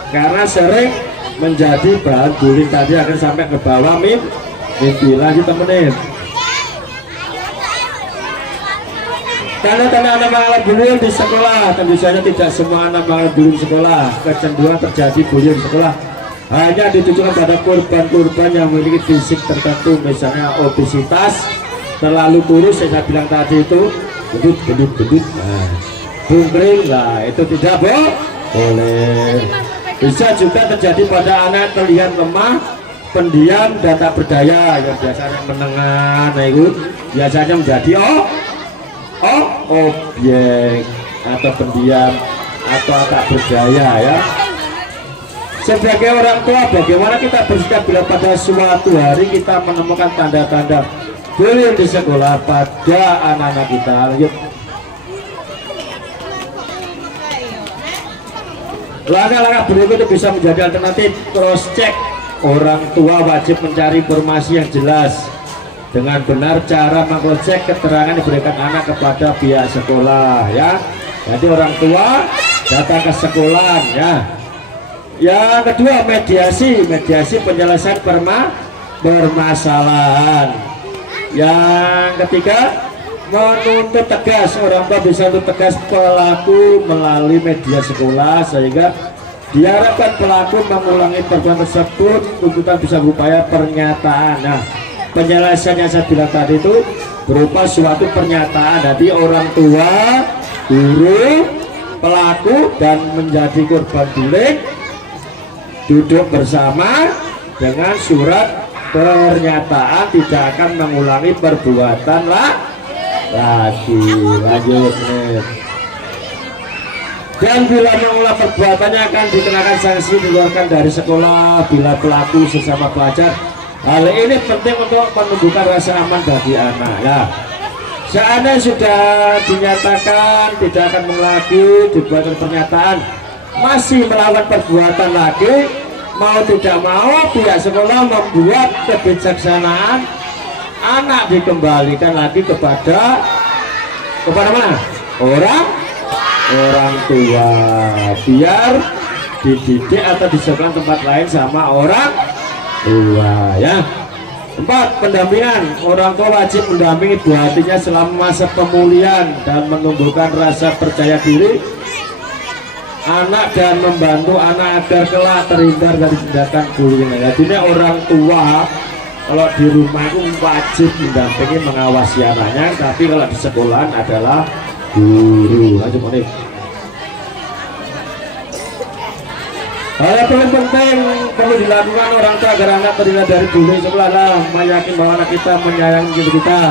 karena sering menjadi bahan bullying tadi, akan sampai ke bawah mimpi lagi temenin. Tanda-tanda anak mengalami bullying di sekolah. Tentu saja tidak semua anak mengalami bullying di sekolah. Kecenderungan terjadi bullying di sekolah hanya ditujukan pada korban-korban yang memiliki fisik tertentu, misalnya obesitas, terlalu kurus, saya bilang tadi itu gendut, nah, bungkring lah, itu tidak boleh. Bisa juga terjadi pada anak terlihat lemah, pendiam dan tak berdaya, yang biasanya menengah, nah itu biasanya menjadi objek atau pendiam atau tak berdaya, ya. Sebagai orang tua, bagaimana kita bersikap bila pada suatu hari kita menemukan tanda-tanda bullying di sekolah pada anak-anak kita? Lanjut. Langkah-langkah berikut itu bisa menjadi alternatif. Cross check. Orang tua wajib mencari informasi yang jelas dengan benar. Cara meng-cross check keterangan diberikan anak kepada pihak sekolah, ya. Jadi orang tua datang ke sekolah, ya. Yang kedua, mediasi penyelesaian permasalahan. Yang ketiga, menuntut tegas. Orang tua bisa menuntut tegas pelaku melalui media sekolah sehingga diharapkan pelaku mengulangi perbuatan tersebut. Tuntutan bisa berupaya pernyataan. Nah, penyelesaian yang saya bilang tadi itu berupa suatu pernyataan dari orang tua, guru, pelaku, dan menjadi korban bullying duduk bersama dengan surat pernyataan tidak akan mengulangi perbuatan lagi. Lanjut nih. Dan bila mengulang perbuatannya akan dikenakan sanksi dikeluarkan dari sekolah bila pelaku sesama pelajar. Hal ini penting untuk menumbuhkan rasa aman bagi anak, ya. Seandainya sudah dinyatakan tidak akan mengulangi, dibuatkan pernyataan masih melawan perbuatan lagi, mau tidak mau pihak sekolah membuat kebijaksanaan, anak dikembalikan lagi kepada mana? Orang tua, biar dididik atau disekolahkan tempat lain sama orang tua, ya. 4. Pendampingan. Orang tua wajib mendampingi buah hatinya selama masa pemulihan dan menumbuhkan rasa percaya diri anak dan membantu anak agar kelak terhindar dari tindakan bullying. Jadi orang tua kalau di rumah itu wajib mendampingi, mengawasi anaknya, tapi kalau di sekolahan adalah guru. Lanjut nih. Hal yang paling penting perlu dilakukan orang tua agar anak terhindar dari bullying sekolah adalah meyakinkan bahwa anak kita menyayangi diri kita,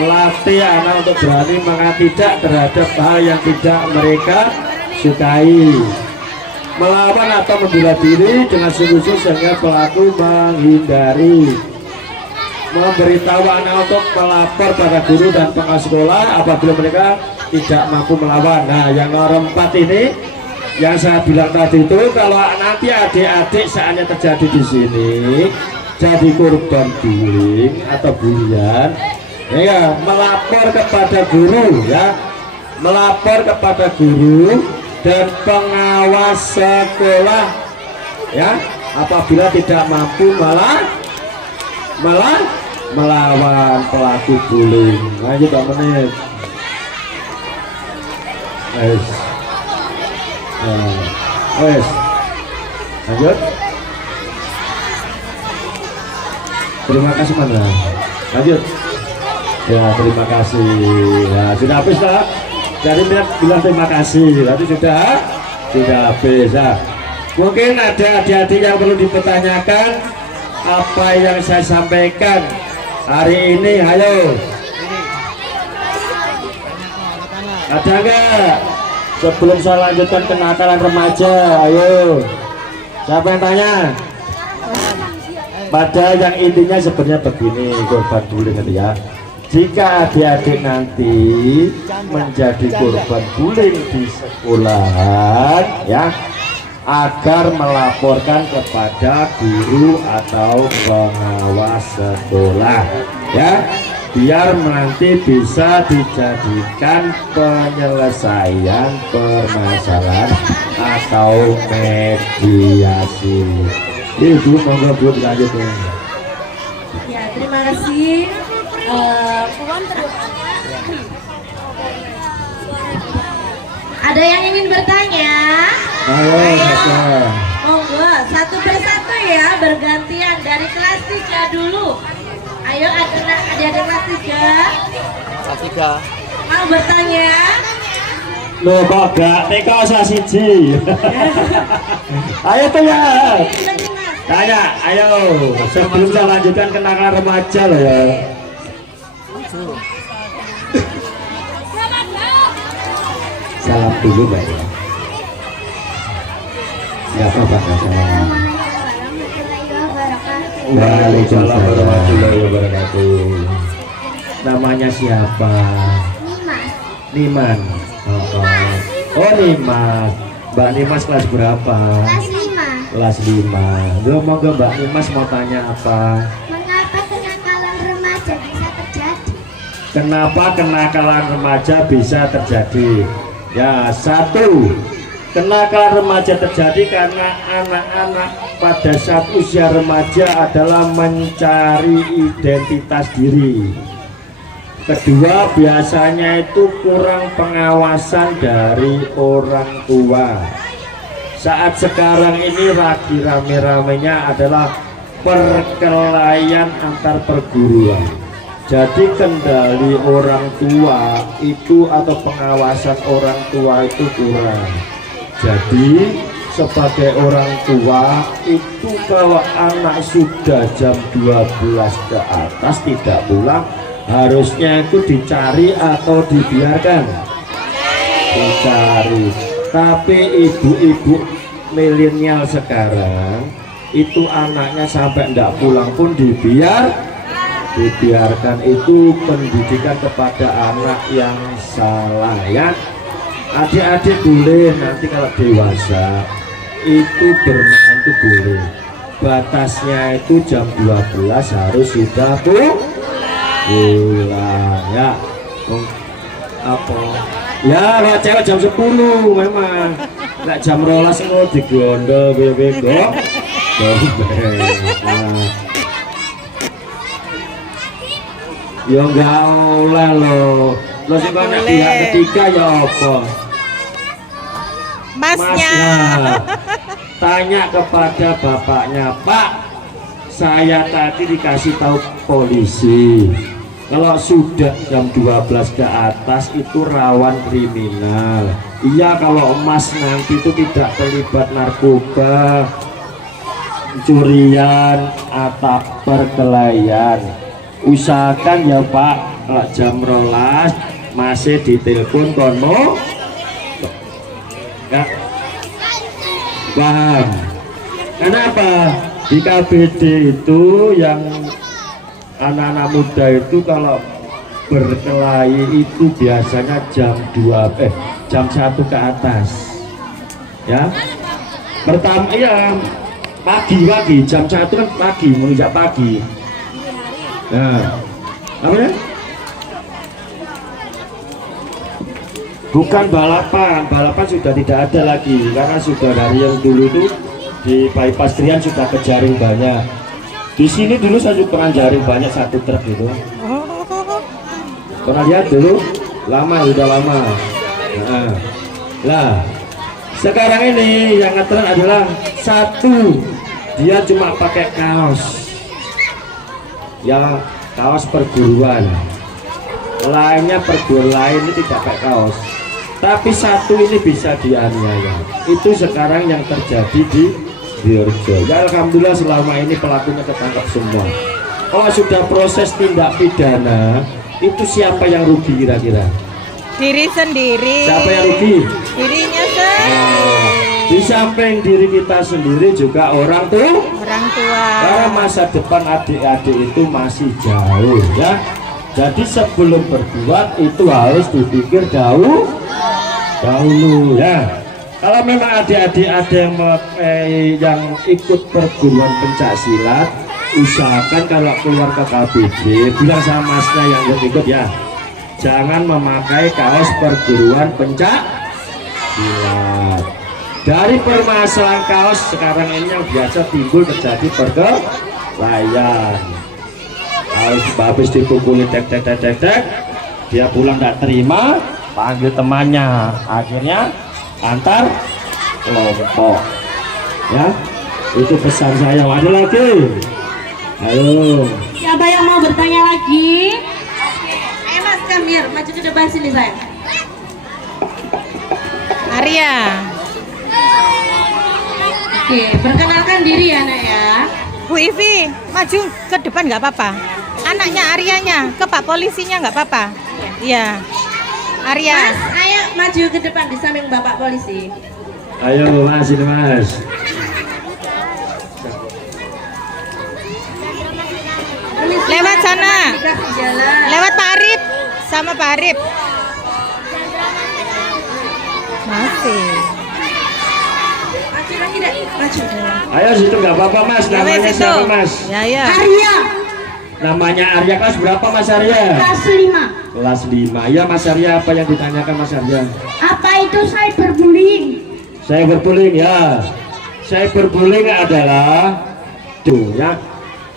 melatih anak untuk berani mengatakan tidak terhadap hal yang tidak mereka sukai, melawan atau membela diri dengan sungguh-sungguh sehingga pelaku menghindari, memberitahu anak untuk melapor pada guru dan pengawas sekolah apabila mereka tidak mampu melawan. Nah, yang nomor 4 ini yang saya bilang tadi itu, kalau nanti adik-adik saatnya terjadi di sini jadi korban bullying atau bulian, ya melapor kepada guru, ya, melapor kepada guru dan pengawas sekolah ya. Apabila tidak mampu malah melawan pelaku bullying. Lanjut 2 menit. Wes. Lanjut. Terima kasih mana. Lanjut. Ya, terima kasih. Ya, sudah habis tak? Jadi bilang terima kasih. Tadi sudah habis. Nah, mungkin ada adik-adik yang perlu dipertanyakan apa yang saya sampaikan hari ini. Ayo. Ada enggak? Sebelum saya lanjutkan kenakalan remaja, ayo. Siapa yang tanya? Padahal yang intinya sebenarnya begini, korban bullying itu ya. Jika adik-adik nanti menjadi korban bullying di sekolahan, ya, agar melaporkan kepada guru atau pengawas sekolah, ya, biar nanti bisa dijadikan penyelesaian permasalahan atau mediasi. Itu monggo Bu lanjut. Ya, terima kasih. Ada yang ingin bertanya? Ayo, monggo satu persatu ya, bergantian dari kelas 3 dulu. Ayo ada kelas 3. Mau bertanya? Loh kok gak TK usah siji. Ayo tuh ya. Tanya, ayo. Sebelum saya lanjutkan kenakalan remaja loh ya. Salam dulu Mbak ya. Ya apa-apa, salam. Waalaikumsalam warahmatullahi wabarakatuh. Namanya siapa? Niman. Oh Nimas. Mbak Nimas kelas berapa? Kelas 5. Monggo Mbak Nimas mau tanya apa? Mengapa kenakalan remaja bisa terjadi? Kenapa kenakalan remaja bisa terjadi? Ya, 1. Kenakalan remaja terjadi karena anak-anak pada saat usia remaja adalah mencari identitas diri. Kedua, biasanya itu kurang pengawasan dari orang tua. Saat sekarang ini lagi rame-ramenya adalah perkelahian antar perguruan. Jadi kendali orang tua itu atau pengawasan orang tua itu kurang. Jadi sebagai orang tua itu kalau anak sudah jam 12 ke atas tidak pulang, harusnya itu dicari atau dibiarkan? Dicari. Tapi ibu-ibu milenial sekarang itu anaknya sampai tidak pulang pun dibiarkan. Itu pendidikan kepada anak yang salah ya. Adik-adik boleh nanti kalau dewasa itu bermain itu boleh, batasnya itu jam 12 harus sudah pulang ya. Apa ya, kalau cewek jam 10 memang nggak jam 12 mau digondol bego. Ya enggak oleh loh. Lo sih banyak pihak ketiga ya apa? Masnya. Tanya kepada bapaknya, Pak, saya tadi dikasih tahu polisi kalau sudah jam 12 ke atas itu rawan kriminal. Iya, kalau emas nanti itu tidak terlibat narkoba, curian atau perkelahian. Usahakan ya Pak, kalau jam 12 masih ditelepon kono ya, paham? Kenapa di KBD itu yang anak-anak muda itu kalau berkelahi itu biasanya jam 1 ke atas ya. Pertama ya pagi jam 1 kan pagi, menunjuk pagi. Nah, apa ya? Bukan balapan sudah tidak ada lagi karena sudah dari yang dulu itu di bypass Krian sudah ke jaring banyak. Di sini dulu saya juga pernah jaring banyak satu truk gitu. Pernah lihat dulu? Lama, udah lama. Nah, sekarang ini yang ngetren adalah satu, dia cuma pakai kaos, ya kaos perguruan. Lainnya perguruan lain ini tidak pakai kaos. Tapi satu ini bisa dianiaya. Itu sekarang yang terjadi di Diorjo. Ya alhamdulillah selama ini pelakunya ketangkap semua. Kalau sudah proses tindak pidana, itu siapa yang rugi kira-kira? Diri sendiri. Siapa yang rugi? Dirinya sendiri. Di samping diri kita sendiri juga orang tua. Karena masa depan adik-adik itu masih jauh ya. Jadi sebelum berbuat itu harus dipikir dahulu ya. Kalau memang adik-adik ada yang ikut perguruan pencak silat, usahakan kalau keluar ke KBD bilang sama masnya yang ikut ya, jangan memakai kaos perguruan pencak silat. Dari permasalahan kaos sekarang ini yang biasa timbul terjadi perkelahian. Habis dipukuli tek, dia pulang tidak terima, panggil temannya, akhirnya antar kelompok ya. Itu pesan saya. Ada lagi? Ayo, Siapa yang mau bertanya lagi? Ayo Mas Kamir, maju ke depan sini sayang. Arya. Oke, perkenalkan diri ya nak ya. Bu Ivi, maju ke depan nggak apa-apa. Anaknya Aryanya, ke Pak Polisinya nggak apa-apa. Iya. Arya. Mas, ayo maju ke depan di samping Bapak Polisi. ayo Mas, ini Mas. Lewat sana. Dikasih jalan. Lewat Pak Arif sama Pak Arif. Masih. Maju lagi deh, maju. Ayo situ nggak apa-apa Mas. Ya, wes, Namanya itu. siapa Mas? Ya, ya. Arya, Namanya Arya. Kelas berapa Mas Arya? kelas 5. Kelas 5. Ya Mas Arya, apa yang ditanyakan Mas Arya? Apa itu cyberbullying? Cyberbullying ya. Cyberbullying adalah tuh ya.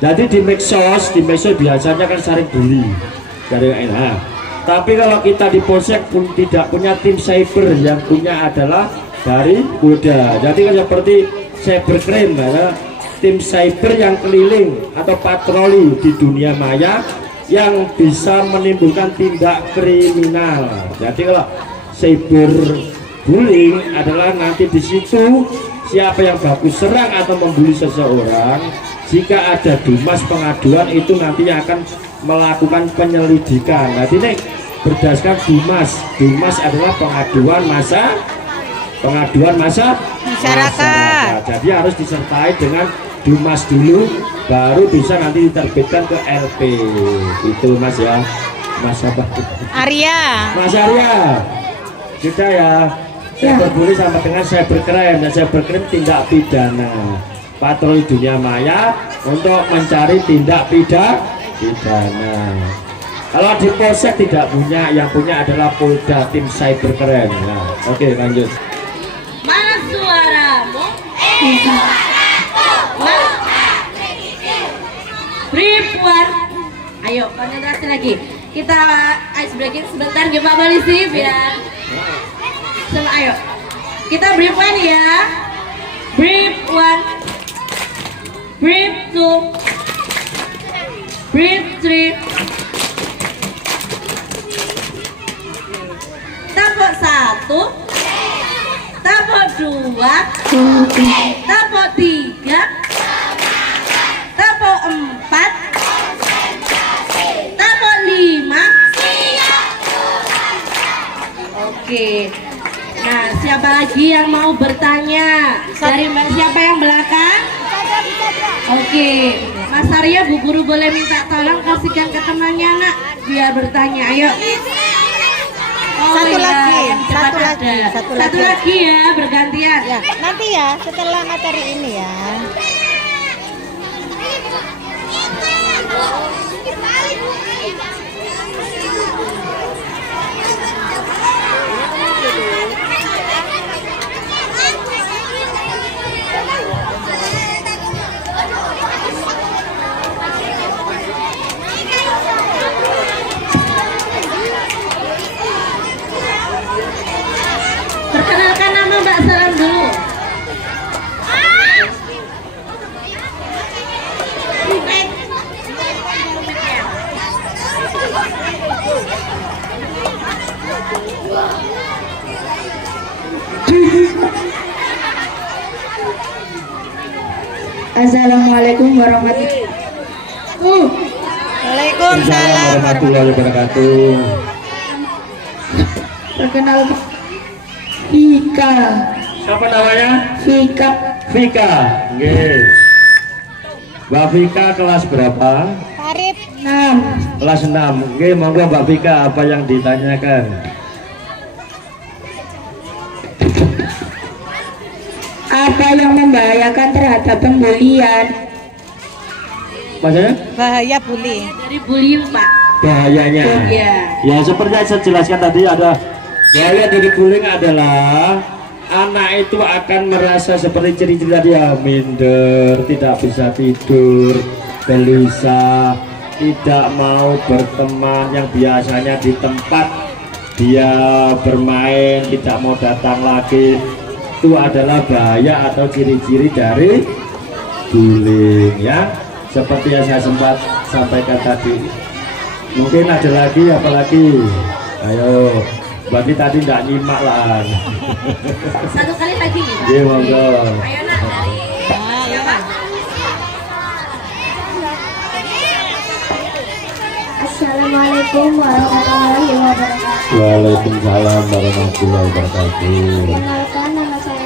Jadi di medsos biasanya kan sering bully. Nah, tapi kalau kita di polsek pun tidak punya tim cyber, yang punya adalah dari Polda. Jadi kan seperti cybercrime ya. Tim cyber yang keliling atau patroli di dunia maya yang bisa menimbulkan tindak kriminal. Jadi kalau cyberbullying adalah nanti di situ siapa yang bagus serang atau membuli seseorang, jika ada dumas pengaduan itu nantinya akan melakukan penyelidikan. Nanti ini berdasarkan dumas adalah pengaduan masyarakat. Jadi harus disertai dengan dumas dulu, baru bisa nanti diterbitkan ke LP. Itu Mas ya, Mas apa? Arya. Mas Arya, kita ya. Cyberbullying sama dengan cybercrime. Dan cybercrime tindak pidana patroli dunia maya untuk mencari tindak pidana. Kalau di polsek tidak punya, yang punya adalah Polda tim cybercrime. Nah, oke lanjut. Mana suaramu? Ribuan. Ayo konsentrasi lagi. Kita ice breaking sebentar ya Pak Polisi biar. Ayo. Kita brief one ya. Brief one. Brief two. Brief three. Tapok 1. Tapok 2. Tapok 3. Tapok 4. Tapok 5. Oke. Nah, siapa lagi yang mau bertanya? Dari siapa yang belakang? Oke, Mas Arya, Bu Guru boleh minta tolong kasihkan ke temannya nak, biar bertanya. Ayo. Oh, Satu iya, lagi, yang cepat satu lagi, ada. satu Satu lagi. lagi ya, bergantian. Ya, nanti ya setelah materi ini ya. Assalamualaikum warahmatullahi wabarakatuh. Waalaikumsalam warahmatullahi wabarakatuh. Perkenalkan Vika. Siapa namanya? Vika Vika. Nggih. Mbak Vika kelas berapa? Arif 6. Kelas 6. Nggih, monggo Mbak Vika, apa yang ditanyakan? Apa yang membahayakan terhadap pembulian? Maksudnya? bahaya bully. Dari bullying, Pak. Bahayanya. Iya. Ya, seperti yang saya jelaskan tadi, ada bahaya dari bullying adalah anak itu akan merasa seperti ciri-ciri tadi, ya, minder, tidak bisa tidur, gelisah, tidak mau berteman yang biasanya di tempat dia bermain, tidak mau datang lagi. Itu adalah bahaya atau ciri-ciri dari bullying, ya, seperti yang saya sempat sampaikan tadi. Mungkin ada lagi, apalagi? Ayo, berarti tadi tidak nyimak lah. Satu kali lagi nih, Pak. Iya, monggo. Ayo nak dari siapa? Assalamualaikum warahmatullahi wabarakatuh. Waalaikumsalam warahmatullahi wabarakatuh. Perkenalkan nama saya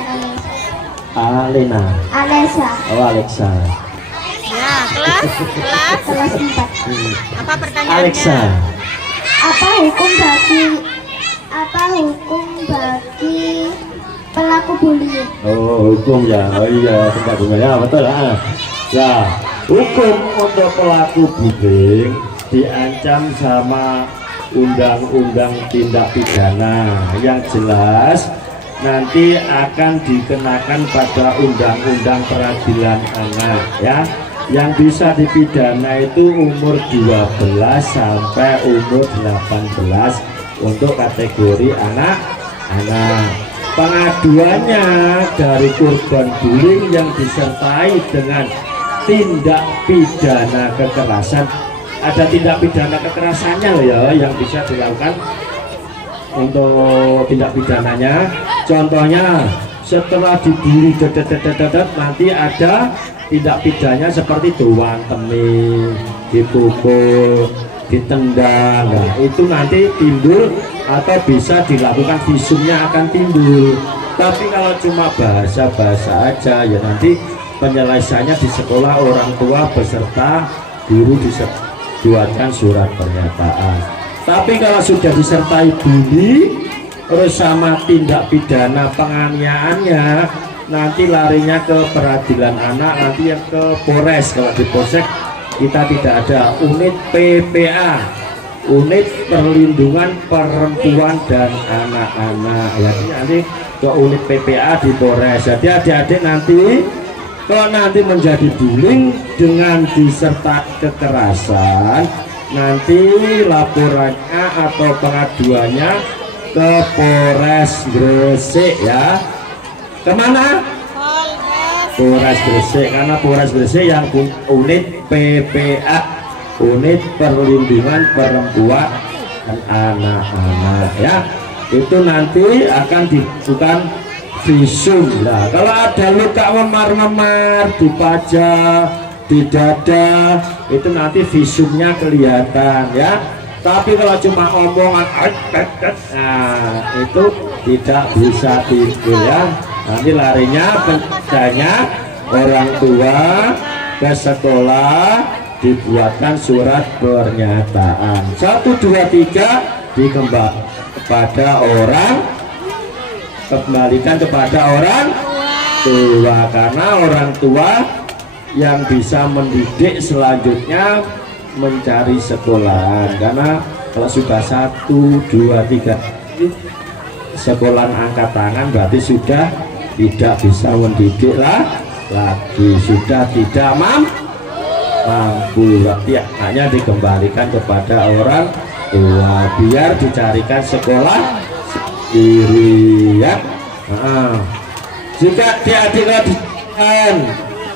Alena. Alesa, Oh, Alexa. Ya, kelas kelas 4. apa pertanyaannya? Alexa. Apa hukum bagi pelaku bullying? Oh, hukum ya. Oh iya, tempat bunga ya, betul. Ya, hukum untuk pelaku bullying diancam sama undang-undang tindak pidana yang jelas nanti akan dikenakan pada undang-undang peradilan anak, ya. Yang bisa dipidana itu umur 12 sampai umur 18 untuk kategori anak-anak. Pengaduannya dari korban bullying yang disertai dengan tindak pidana kekerasan. Ada tindak pidana kekerasannya loh, ya, yang bisa dilakukan untuk tindak pidananya. Contohnya setelah dibully nanti ada tindak pidananya seperti diwantemi, dipukul, ditendang. Nah, itu nanti timbul atau bisa dilakukan visumnya akan timbul. Tapi kalau cuma bahasa-bahasa aja, ya nanti penyelesaiannya di sekolah, orang tua beserta guru dibuatkan surat pernyataan. Tapi kalau sudah disertai bully terus sama tindak pidana penganiayaannya, nanti larinya ke peradilan anak, nanti yang ke Polres. Kalau di Polsek kita tidak ada unit PPA, unit perlindungan perempuan dan anak-anak, ya, nanti ke unit PPA di Polres. Jadi adik-adik nanti kalau nanti menjadi bullying dengan disertai kekerasan, nanti laporannya atau pengaduannya ke Polres Gresik, ya. Kemana? Polres Gresik, karena Polres Gresik yang unit PPA, unit perlindungan perempuan dan anak-anak, ya. Itu nanti akan dibutuhkan visum. Nah, kalau ada luka memar-memar di paja, di dada, itu nanti visumnya kelihatan, ya. Tapi kalau cuma omongan, nah, itu tidak bisa timbul, ya. Nanti larinya penjaganya orang tua ke sekolah, dibuatkan surat pernyataan 1, 2, 3 dikembalikan kepada orang tua, karena orang tua yang bisa mendidik selanjutnya mencari sekolahan. Karena kalau sudah 1, 2, 3 sekolahan angkat tangan berarti sudah tidak bisa mendidik lagi, sudah tidak mampu, ya, hanya dikembalikan kepada orang tua biar dicarikan sekolah sendiri, ya. Jika adik-adik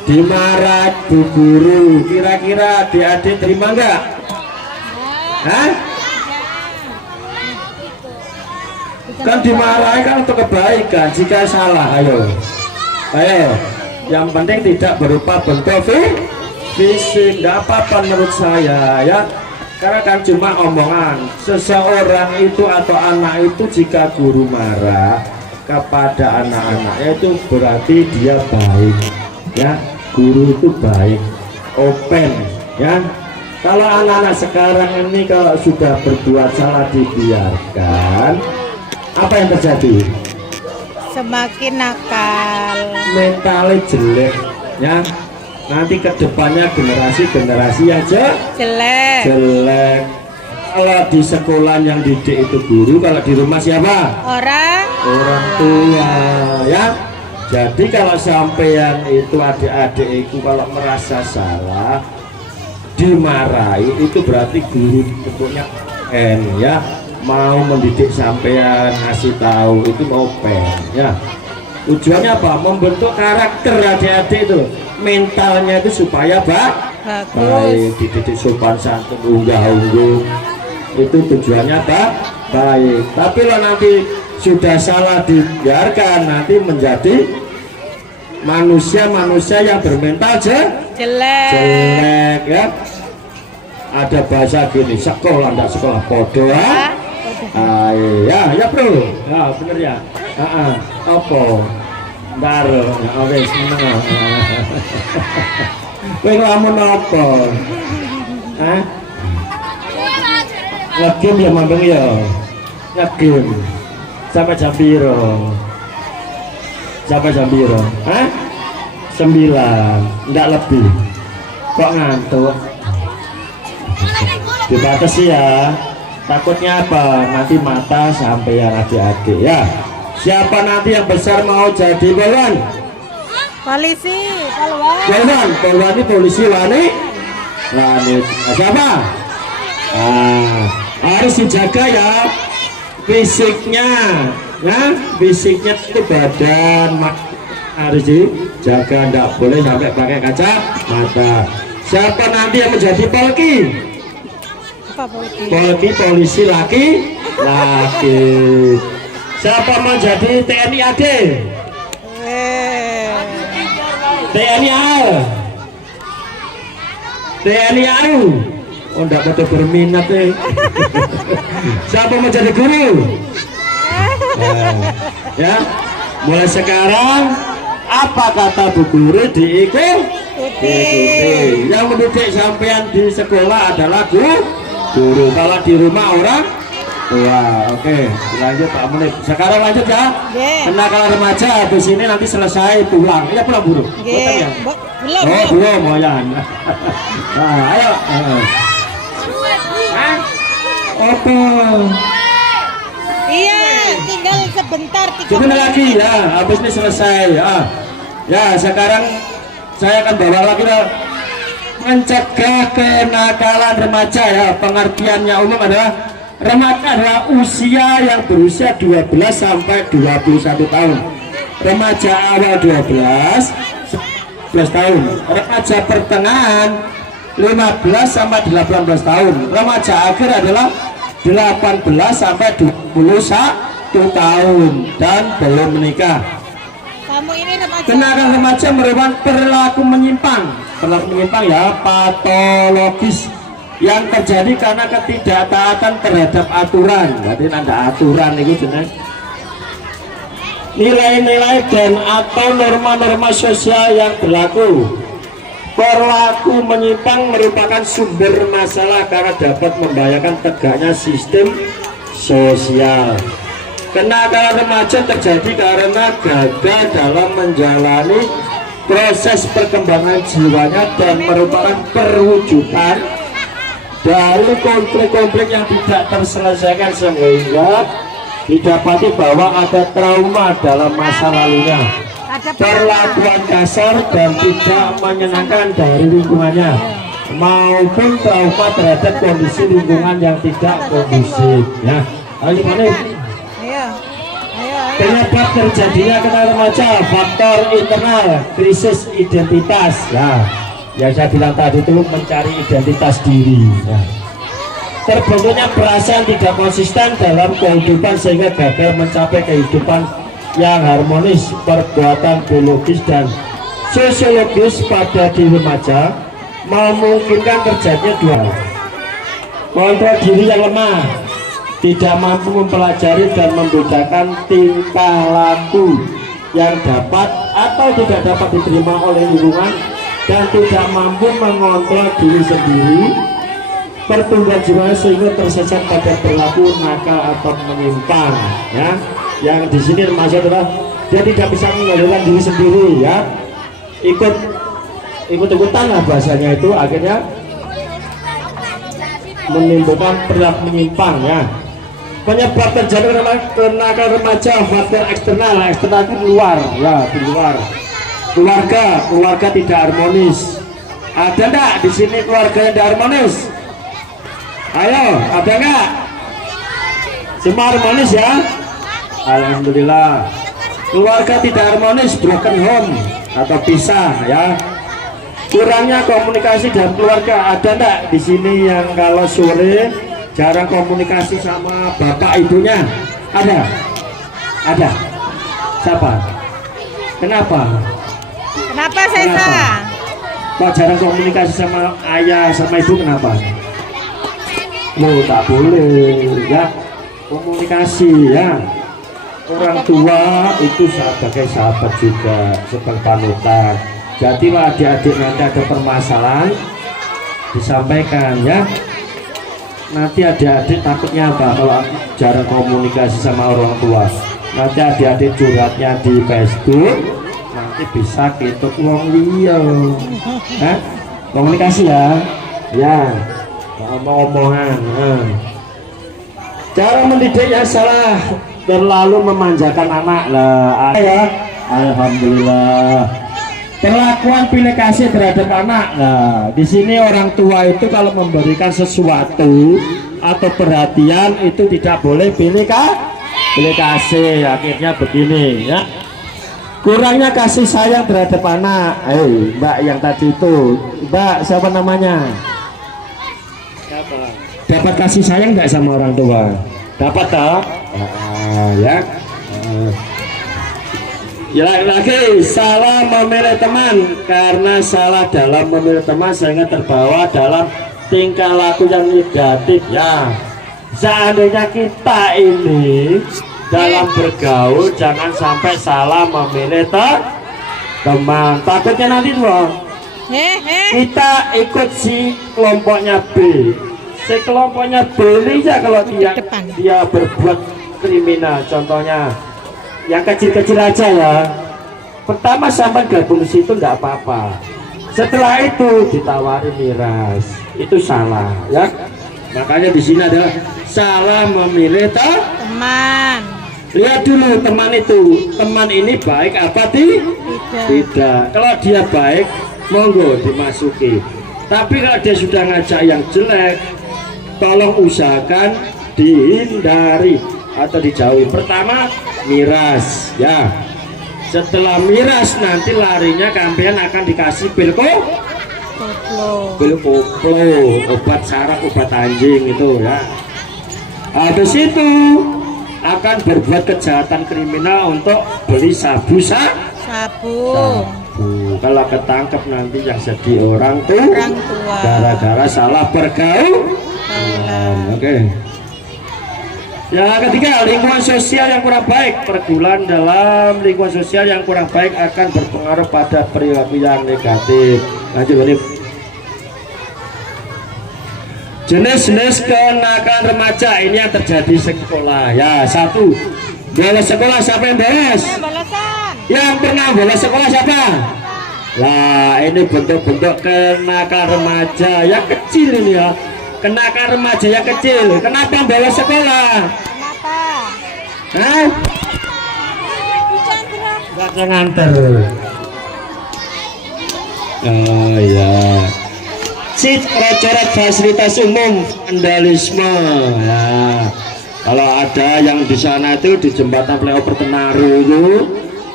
dimarah bu guru, kira-kira adik-adik terima enggak? Hah? Kan dimarahi kan untuk kebaikan. Jika salah, ayo, yang penting tidak berupa bentuk fisik, tidak apa-apa menurut saya ya. Karena kan cuma omongan. Seseorang itu atau anak itu jika guru marah kepada anak-anaknya itu berarti dia baik ya. Guru itu baik, open ya. Kalau anak-anak sekarang ini kalau sudah berbuat salah dibiarkan, apa yang terjadi? Semakin nakal, Mentalnya jelek ya. Nanti kedepannya generasi yang jelek. jelek. Kalau di sekolah yang didik itu guru, kalau di rumah siapa? Orang tua ya. Jadi kalau sampean itu adik-adik itu kalau merasa salah dimarahi, itu berarti guru bentuknya ya, mau mendidik sampean, ngasih tahu itu mau ya. Tujuannya apa? Membentuk karakter adik-adik itu, mentalnya itu supaya baik, dididik sopan santun, unggah-ungguh. Itu tujuannya baik. Tapi kalau nanti sudah salah dibiarkan, nanti menjadi manusia yang bermental jelek ya. Ada bahasa gini, sekolah ndak sekolah podo ya bro ya, bener ya. Apa ntar wis meneng kowe ngelamun apa ngegame ya mambeng ya, ngegame sampai jam piro? 9, enggak lebih. Kok ngantuk? Dibatasi ya. Takutnya apa? Nanti mata sampai yang adik-adik ya. Siapa nanti yang besar mau jadi polwan? Polisi, Polwan ini polisi wanita. Nah, siapa? Harus dijaga ya fisiknya. Nah, fisiknya itu badan harus dijaga, tidak boleh sampai pakai kacamata. Siapa nanti yang menjadi polki? Polki polisi laki. Siapa mau jadi TNI AD? TNI AL? TNI AU? Oh, tidak pada berminat Siapa mau jadi guru? Ya, mulai sekarang apa kata Bu Guru diikuti. Yang mendidik sampean di sekolah adalah guru. Kalau di rumah orang tua. Oke, lanjut Pak Menit. Sekarang lanjut ya. Kenakalan remaja habis ini nanti selesai pulang. Ya pulang buru. Ya? Belum ya. Nah, ayo. Apa? Iya, tinggal sebentar. Sebentar lagi ya, habis ini selesai ya. Ya, sekarang saya akan bawa lagi mencegah kenakalan remaja ya. Pengertiannya umum adalah remaja adalah usia yang berusia 12 sampai 21 tahun. Remaja awal 11 tahun. Remaja pertengahan 15 sampai 18 tahun. Remaja akhir adalah 18 sampai 21 tahun dan belum menikah. Kamu ini remaja. Kenakalan remaja merupakan perilaku menyimpang ya, patologis yang terjadi karena ketidaktaatan terhadap aturan. Berarti ada aturan itu jenis nilai-nilai dan atau norma-norma sosial yang berlaku. Perilaku menyimpang merupakan sumber masalah karena dapat membahayakan tegaknya sistem sosial. Kenakalan remaja terjadi karena gagal dalam menjalani proses perkembangan jiwanya dan merupakan perwujudan dari konflik-konflik yang tidak terselesaikan sehingga didapati bahwa ada trauma dalam masa lalunya, perlakuan kasar dan tidak menyenangkan dari lingkungannya, maupun trauma terhadap kondisi lingkungan yang tidak kondusif. Ya, ayo mana? Penyebab terjadinya kenakalan remaja, faktor internal, krisis identitas. Ya, yang saya bilang tadi itu mencari identitas diri. Ya. terbentuknya perasaan tidak konsisten dalam kehidupan sehingga gagal mencapai kehidupan yang harmonis. Perbuatan biologis dan sosiologis pada diri remaja memungkinkan terjadinya dua: kontrol diri yang lemah, tidak mampu mempelajari dan membedakan tingkah laku yang dapat atau tidak dapat diterima oleh lingkungan, dan tidak mampu mengontrol diri sendiri. Pertumbuhan jiwa sehingga tersesat pada perilaku nakal atau menyimpang, ya. Yang di sini remaja adalah dia tidak bisa mengendalikan diri sendiri, ya, ikut-ikutan lah bahasanya, itu akhirnya menimbulkan perilaku menyimpang, ya. Penyebab terjadi kenakalan remaja, faktor eksternal itu luar, ya, di luar. Keluarga tidak harmonis. Ada enggak di sini keluarga yang tidak harmonis? Ayo, ada enggak? Semua harmonis, ya? Alhamdulillah. Keluarga tidak harmonis, broken home atau pisah, ya. Kurangnya komunikasi dalam keluarga. Ada enggak di sini yang kalau sore jarang komunikasi sama bapak ibunya? Ada? Ada? Siapa? Kenapa? Kenapa Sesa? Kok jarang komunikasi sama ayah sama ibu, kenapa? Loh, tak boleh, ya. Komunikasi, ya. Orang tua itu sebagai sahabat juga, sebagai panutan. Jadi adik-adik nanti ada permasalahan disampaikan, ya. Nanti adik-adik takutnya apa kalau jarang komunikasi sama orang tua? Nanti adik-adik curhatnya di Facebook, nanti bisa ketuk wong liya. Komunikasi, ya, ya, omong-omongan. Cara mendidik yang salah, terlalu memanjakan anak lah, ya. Alhamdulillah. Perlakuan pilih kasih terhadap anak. Nah, di sini orang tua itu kalau memberikan sesuatu atau perhatian itu tidak boleh pilih kasih. Akhirnya begini, ya. Kurangnya kasih sayang terhadap anak. Mbak yang tadi itu, Mbak siapa namanya? Siapa? Dapat kasih sayang nggak sama orang tua? Dapat tak? Ya. Ya, lagi salah memilih teman. Karena salah dalam memilih teman sehingga terbawa dalam tingkah laku yang negatif, ya. Seandainya kita ini dalam bergaul jangan sampai salah memilih teman. Takutnya nanti loh kita ikut si kelompoknya B, si kelompoknya B ini ya, kalau dia berbuat kriminal, contohnya yang kecil-kecil aja, ya. Pertama sampai gabung situ enggak apa-apa. Setelah itu ditawari miras, itu salah, ya. Makanya di sini adalah salah memilih teman. Lihat dulu teman itu, teman ini baik apa tidak. Kalau dia baik, monggo dimasuki. Tapi kalau dia sudah ngajak yang jelek, tolong usahakan dihindari atau dijauhi. Pertama miras, ya. Setelah miras nanti larinya kampian akan dikasih pil koplo, obat saraf, obat anjing itu, ya. Habis itu akan berbuat kejahatan kriminal untuk beli sabu. Kalau ketangkep nanti yang sedih orang tua gara-gara salah bergaul. Oke. Yang ketiga, lingkungan sosial yang kurang baik. Pergaulan dalam lingkungan sosial yang kurang baik akan berpengaruh pada perilaku yang negatif. Lanjut, ini jenis-jenis kenakalan remaja ini yang terjadi sekolah, ya. Satu, bolos sekolah. Siapa yang bolos? Yang pernah bolos sekolah siapa? Lah, ini bentuk-bentuk kenakalan remaja yang kecil ini, ya. Kenakalan remaja yang kecil. Kenapa bolos sekolah? Hah? Gak ada nganter. Oh ya. Coret-coret fasilitas umum, vandalisme. Ya. Kalau ada yang di sana itu di jembatan flyover Tenaru itu,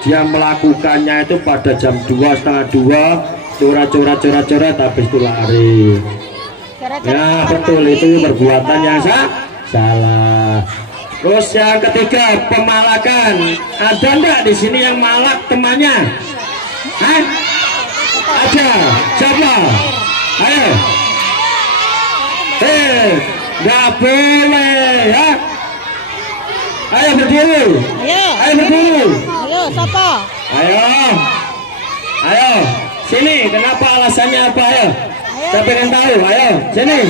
dia melakukannya itu pada jam 2, setengah 2, coret-coret habis itu lari. Ya betul, itu perbuatan yang salah. Terus yang ketiga, pemalakan. Ada enggak di sini yang malak temannya? Hah? Ada. Siapa? Ayo. Nggak boleh ya. Ayo berdiri. Ayo berdiri. Ayo, siapa? Ayo. Sini. Kenapa alasannya apa? Ayo. Saya pengen tahu. Ayo. Sini.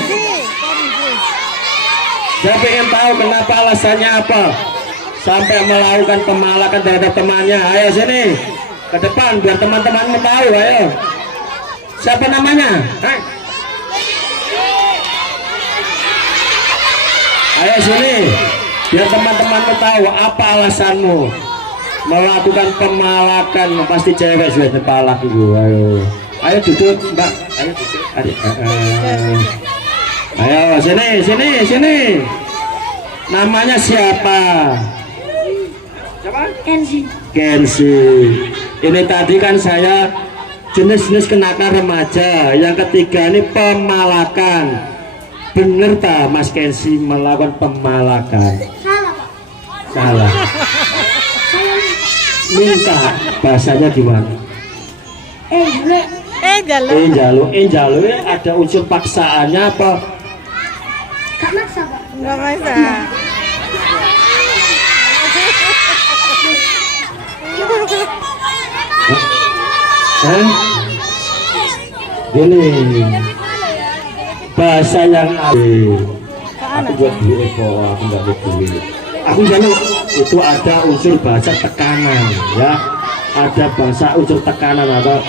Saya pengen tahu kenapa alasannya apa sampai melakukan pemalakan terhadap temannya. Ayo sini ke depan biar teman-temanmu tahu. Ayo. Siapa namanya? Ayo sini biar teman-temanmu tahu apa alasanmu melakukan pemalakan. Pasti cewek sudah kepala itu. Ayo duduk Mbak. Ayo duduk. Ayo sini. Namanya siapa? Siapa? Kenzi. Ini tadi kan saya jenis-jenis kenakalan remaja. Yang ketiga ini pemalakan. Bener tak Mas Kenzi melakukan pemalakan? Salah, Pak. Salah. Minta bahasanya gimana? Jaluk. Jaluk ada unsur paksaannya apa? Gak maksa, Pak. Enggak masa. Gini bahasa yang aku buat duit kok, aku nggak buat duit. Aku jaluk itu ada unsur bahasa tekanan ya, ada bahasa unsur tekanan atau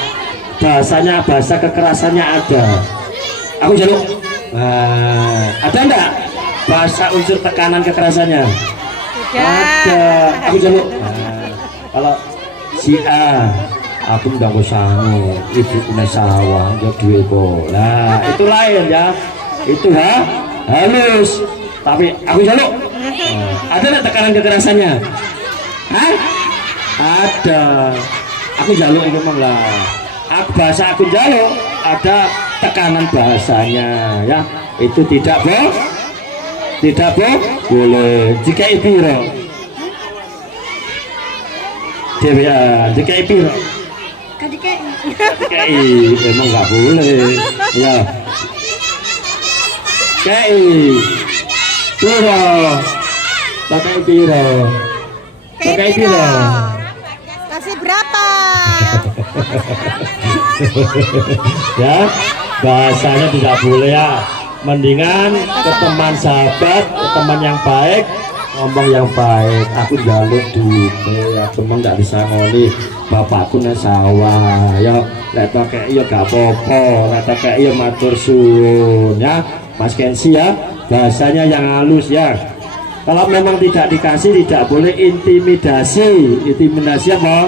bahasanya bahasa kekerasannya ada. Aku jaluk ada enggak bahasa unsur tekanan kekerasannya? Ada. Aku jaluk kalau si A aku nggak mau sangu, ibu punya sawah nggak duit kok. Nah itu lain ya, itu halus. Tapi aku jaluk ada nggak tekanan kekerasannya? Ada. Aku jaluk itu lah. Bahasa aku jaluk ada tekanan bahasanya ya, itu tidak boleh. Jika ibiro DBA jika ibiro KI emang nggak boleh ya. KI piro pakai piro Kasih berapa? Ya bahasanya tidak boleh ya. Mendingan ke teman sahabat, ke teman yang baik ngomong yang baik. Aku jaluk duit ya, teman nggak bisa ngoli bapakku na sawah ya, leto kayak iya gak apa-apa, leto kayak iya matur suwun ya Mas Kenzi ya, bahasanya yang halus ya. Kalau memang tidak dikasih tidak boleh intimidasi. Intimidasi apa?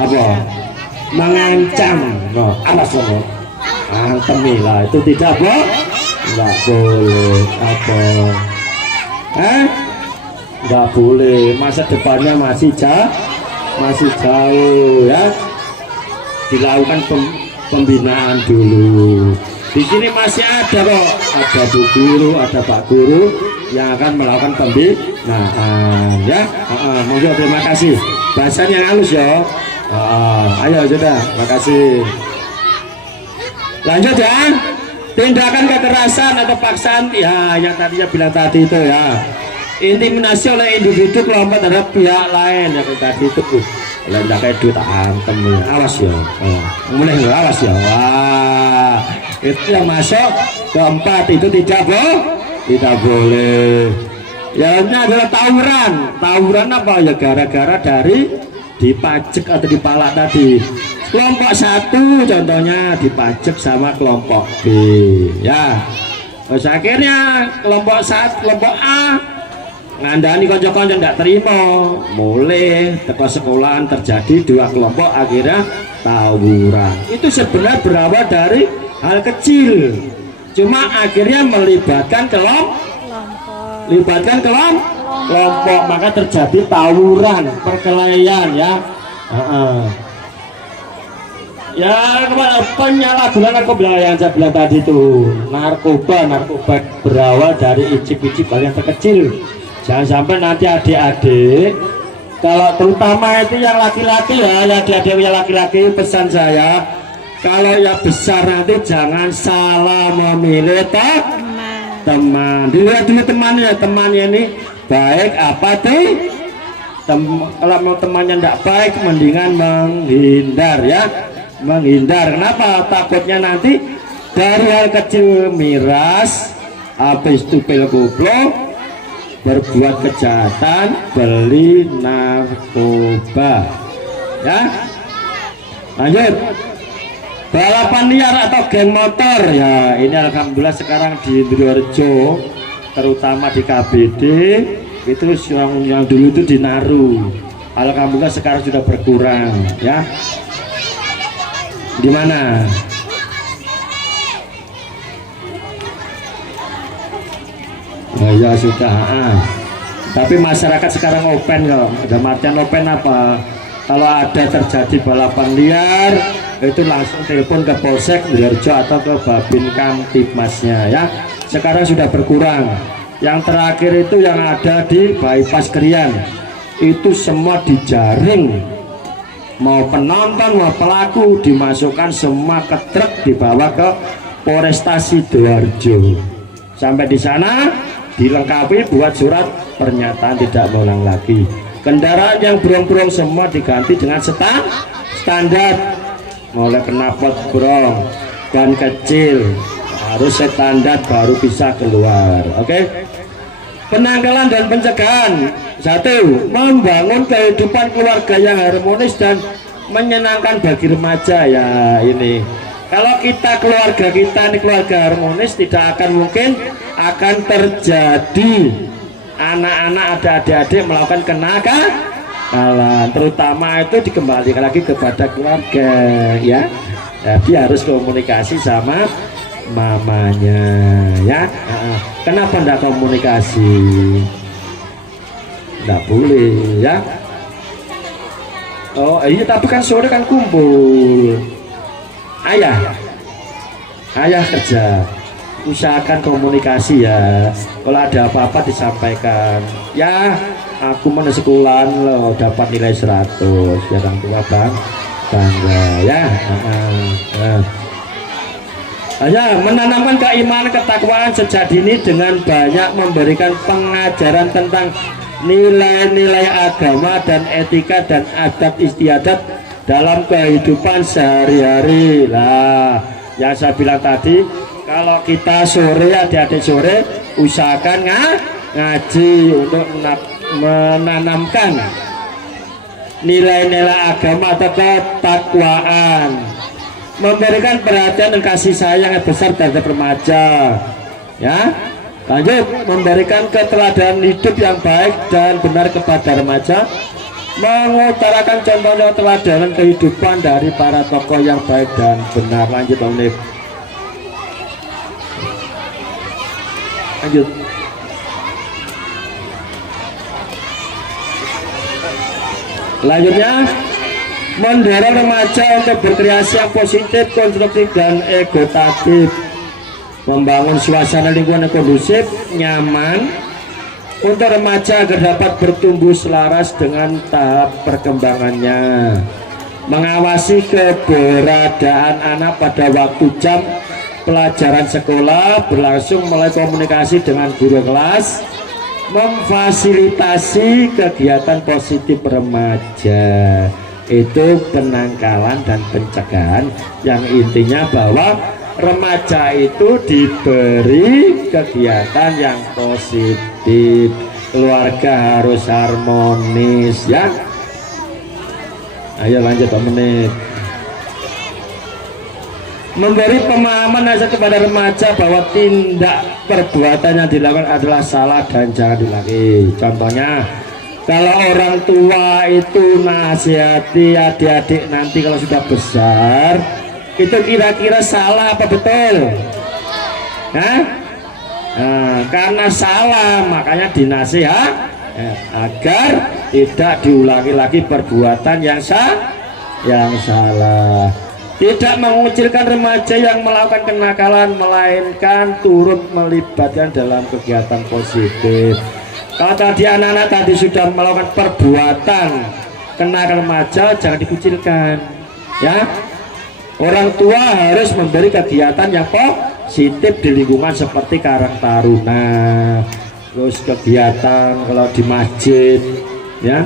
Apa? Mengancam. No, awas loh. Antemilah itu tidak boleh. Enggak boleh. Apa? Enggak boleh. Masa depannya masih jauh ya. Dilakukan pembinaan dulu. Di sini masih ada kok. Ada Bu Guru, ada Pak Guru yang akan melakukan pembinaan ya. Monggo terima kasih. Bahasanya yang halus ya. Ayo sudah, makasih. Lanjut ya. Tindakan kekerasan atau paksaan ya yang tadinya bilang tadi itu ya. Intimidasi oleh individu kelompok terhadap pihak lain yang tadi itu. Lain kayak duit antem ya. Awas ya. Mulai awas ya. Wah. Itu yang masuk keempat itu tidak boleh. Ya ini adalah tawuran. Tawuran apa ya, gara-gara dari dipajak atau dipalak tadi. Kelompok satu contohnya dipajak sama kelompok B ya. Terus akhirnya kelompok A ngandani konco-konco tidak terima, mulai teko sekolahan terjadi dua kelompok, akhirnya tawuran. Itu sebenarnya berawal dari hal kecil, cuma akhirnya melibatkan kelompok, maka terjadi tawuran, perkelahian ya. Ya kepada penyalahgunaan aku bilang yang saya bilang tadi itu narkoba berawal dari icip-icip hal yang terkecil. Jangan sampai nanti adik-adik, kalau terutama itu yang laki-laki ya, yang adik-adik yang laki-laki, pesan saya kalau yang besar nanti jangan salah memilih teman. Dilihat dulu temannya ini baik apa tuh. Kalau mau temannya tidak baik mendingan menghindar ya. Menghindar, kenapa? Takutnya nanti dari hal kecil miras, habis itu pil goblok, berbuat kejahatan, beli narkoba ya. Lanjut, balapan liar atau geng motor ya, ini alhamdulillah sekarang di Indriwarjo, terutama di KBD itu yang dulu itu dinaru, alhamdulillah sekarang sudah berkurang ya. Di mana? Oh ya sudah. Tapi masyarakat sekarang open kok. Ada artian open apa? Kalau ada terjadi balapan liar, itu langsung telepon ke Polsek Indriwarjo atau ke Babin Kamtibmasnya ya. Sekarang sudah berkurang. Yang terakhir itu yang ada di bypass Krian, itu semua dijaring. Mau penonton mau pelaku dimasukkan semua ke truk dibawa ke Polresta Sidoarjo. Sampai di sana dilengkapi buat surat pernyataan tidak mengulang lagi. Kendaraan yang brong-brong semua diganti dengan standar, mulai knalpot brong dan kecil harus standar baru bisa keluar. Oke? Penanggalan dan pencegahan. Satu, membangun kehidupan keluarga yang harmonis dan menyenangkan bagi remaja ya. Ini kalau kita keluarga harmonis, tidak akan mungkin akan terjadi anak-anak ada adik-adik melakukan kenakalan, terutama itu dikembalikan lagi kepada keluarga ya. Jadi harus komunikasi sama mamanya ya. Kenapa enggak komunikasi? Enggak boleh ya. Oh iya, tapi kan sore kan kumpul. Ayah kerja, usahakan komunikasi ya. Kalau ada apa-apa disampaikan ya. Aku mau sekolah loh dapat nilai 100 ya, orang tua bangga ya. Hanya menanamkan keimanan ketakwaan sejak dini dengan banyak memberikan pengajaran tentang nilai-nilai agama dan etika dan adat istiadat dalam kehidupan sehari-hari. Lah, yang saya bilang tadi, kalau kita sore, adik-adik sore, usahakan ngaji untuk menanamkan nilai-nilai agama atau ketakwaan, memberikan perhatian dan kasih sayang yang besar terhadap remaja ya. Lanjut, memberikan keteladanan hidup yang baik dan benar kepada remaja, mengutarakan contoh keteladanan kehidupan dari para tokoh yang baik dan benar. Lanjut Om Nip. Lanjut. Lanjutnya, mendorong remaja untuk berkreasi yang positif, konstruktif, dan egotatif, membangun suasana lingkungan yang kondusif, nyaman untuk remaja agar dapat bertumbuh selaras dengan tahap perkembangannya, mengawasi keberadaan anak pada waktu jam pelajaran sekolah berlangsung, mulai komunikasi dengan guru kelas, memfasilitasi kegiatan positif remaja. Itu penangkalan dan pencegahan yang intinya bahwa remaja itu diberi kegiatan yang positif, keluarga harus harmonis ya. Ayo lanjut 2 menit. Memberi pemahaman nasihat kepada remaja bahwa tindak perbuatan yang dilakukan adalah salah dan jangan diulangi. Contohnya, kalau orang tua itu nasihati adik-adik nanti kalau sudah besar, itu kira-kira salah apa betul? Nah, karena salah makanya dinasihat agar tidak diulangi lagi perbuatan yang salah. tidak mengucilkan remaja yang melakukan kenakalan, melainkan turut melibatkan dalam kegiatan positif. Kalau tadi anak-anak tadi sudah melakukan perbuatan kenakalan remaja, jangan dikucilkan, ya. Orang tua harus memberi kegiatan yang positif di lingkungan seperti Karang Taruna, terus kegiatan kalau di masjid, ya,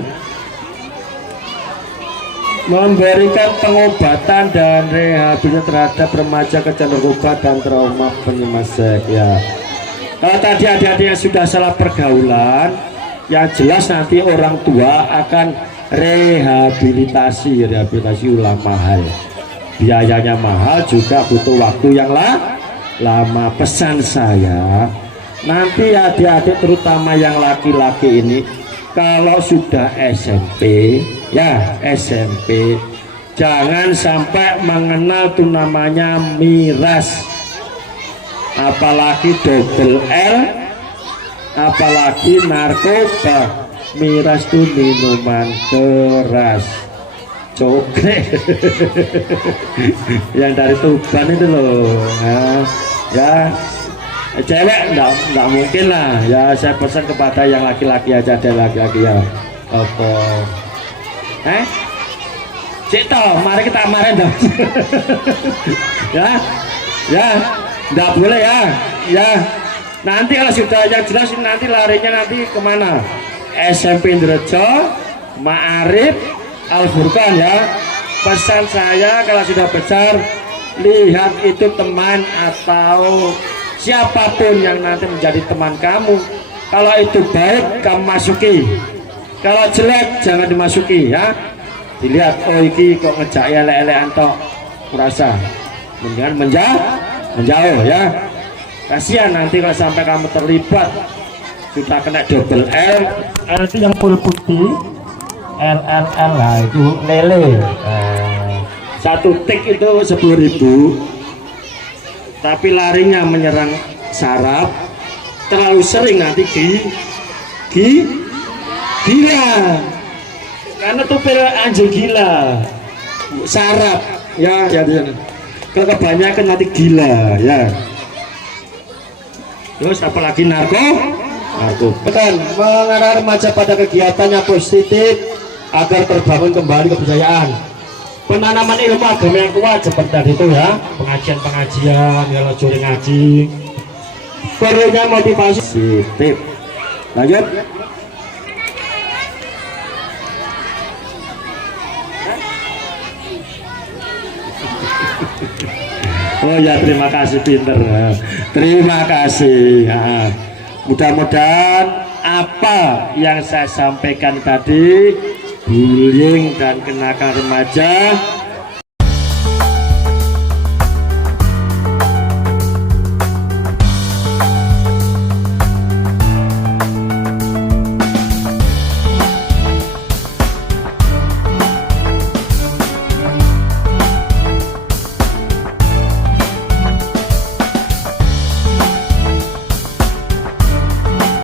memberikan pengobatan dan rehabilitasi terhadap remaja kecanduan obat dan trauma penyintas seks, ya. Kalau tadi adik-adik yang sudah salah pergaulan, yang jelas nanti orang tua akan rehabilitasi ulang mahal. Biayanya mahal, juga butuh waktu yang lama. Pesan saya, nanti adik-adik terutama yang laki-laki ini, kalau sudah SMP, ya SMP, jangan sampai mengenal tuh namanya miras, apalagi double L, apalagi narkoba. Miras tuh minuman keras, coklat yang dari Tuban itu loh, ya cewek enggak mungkin lah, ya. Saya pesan kepada yang laki-laki aja, ada laki-laki ya apa Cito, mari kita amarin dong. ya enggak boleh, ya. Nanti kalau sudah yang jelas nanti larinya nanti kemana? SMP Ndrejo, Ma'arif, Al-Furqan, ya. Pesan saya kalau sudah besar, lihat itu teman atau siapapun yang nanti menjadi teman kamu. Kalau itu baik, kamu masuki. Kalau jelek, jangan dimasuki, ya. Dilihat, oh iki kok ngejak elek-elekan tok, kurasa mendingan menjauh, ya. Kasihan nanti kalau sampai kamu terlibat sudah kena double L itu yang full putih, L lah itu lele. Satu tik itu 10.000, tapi larinya menyerang saraf, terlalu sering nanti gila, karena tupil anjing gila, saraf, ya. Kalau kebanyakan nanti gila, ya. Terus apalagi narkoba, mengarah remaja pada kegiatan yang positif agar terbangun kembali kepercayaan. Penanaman ilmu agama yang kuat seperti tadi itu, ya, pengajian, kalau curi ngaji, perlunya motivasi positif. Lanjut. Oh ya, terima kasih, pinter. Terima kasih. Mudah-mudahan apa yang saya sampaikan tadi, bullying dan kenakalan remaja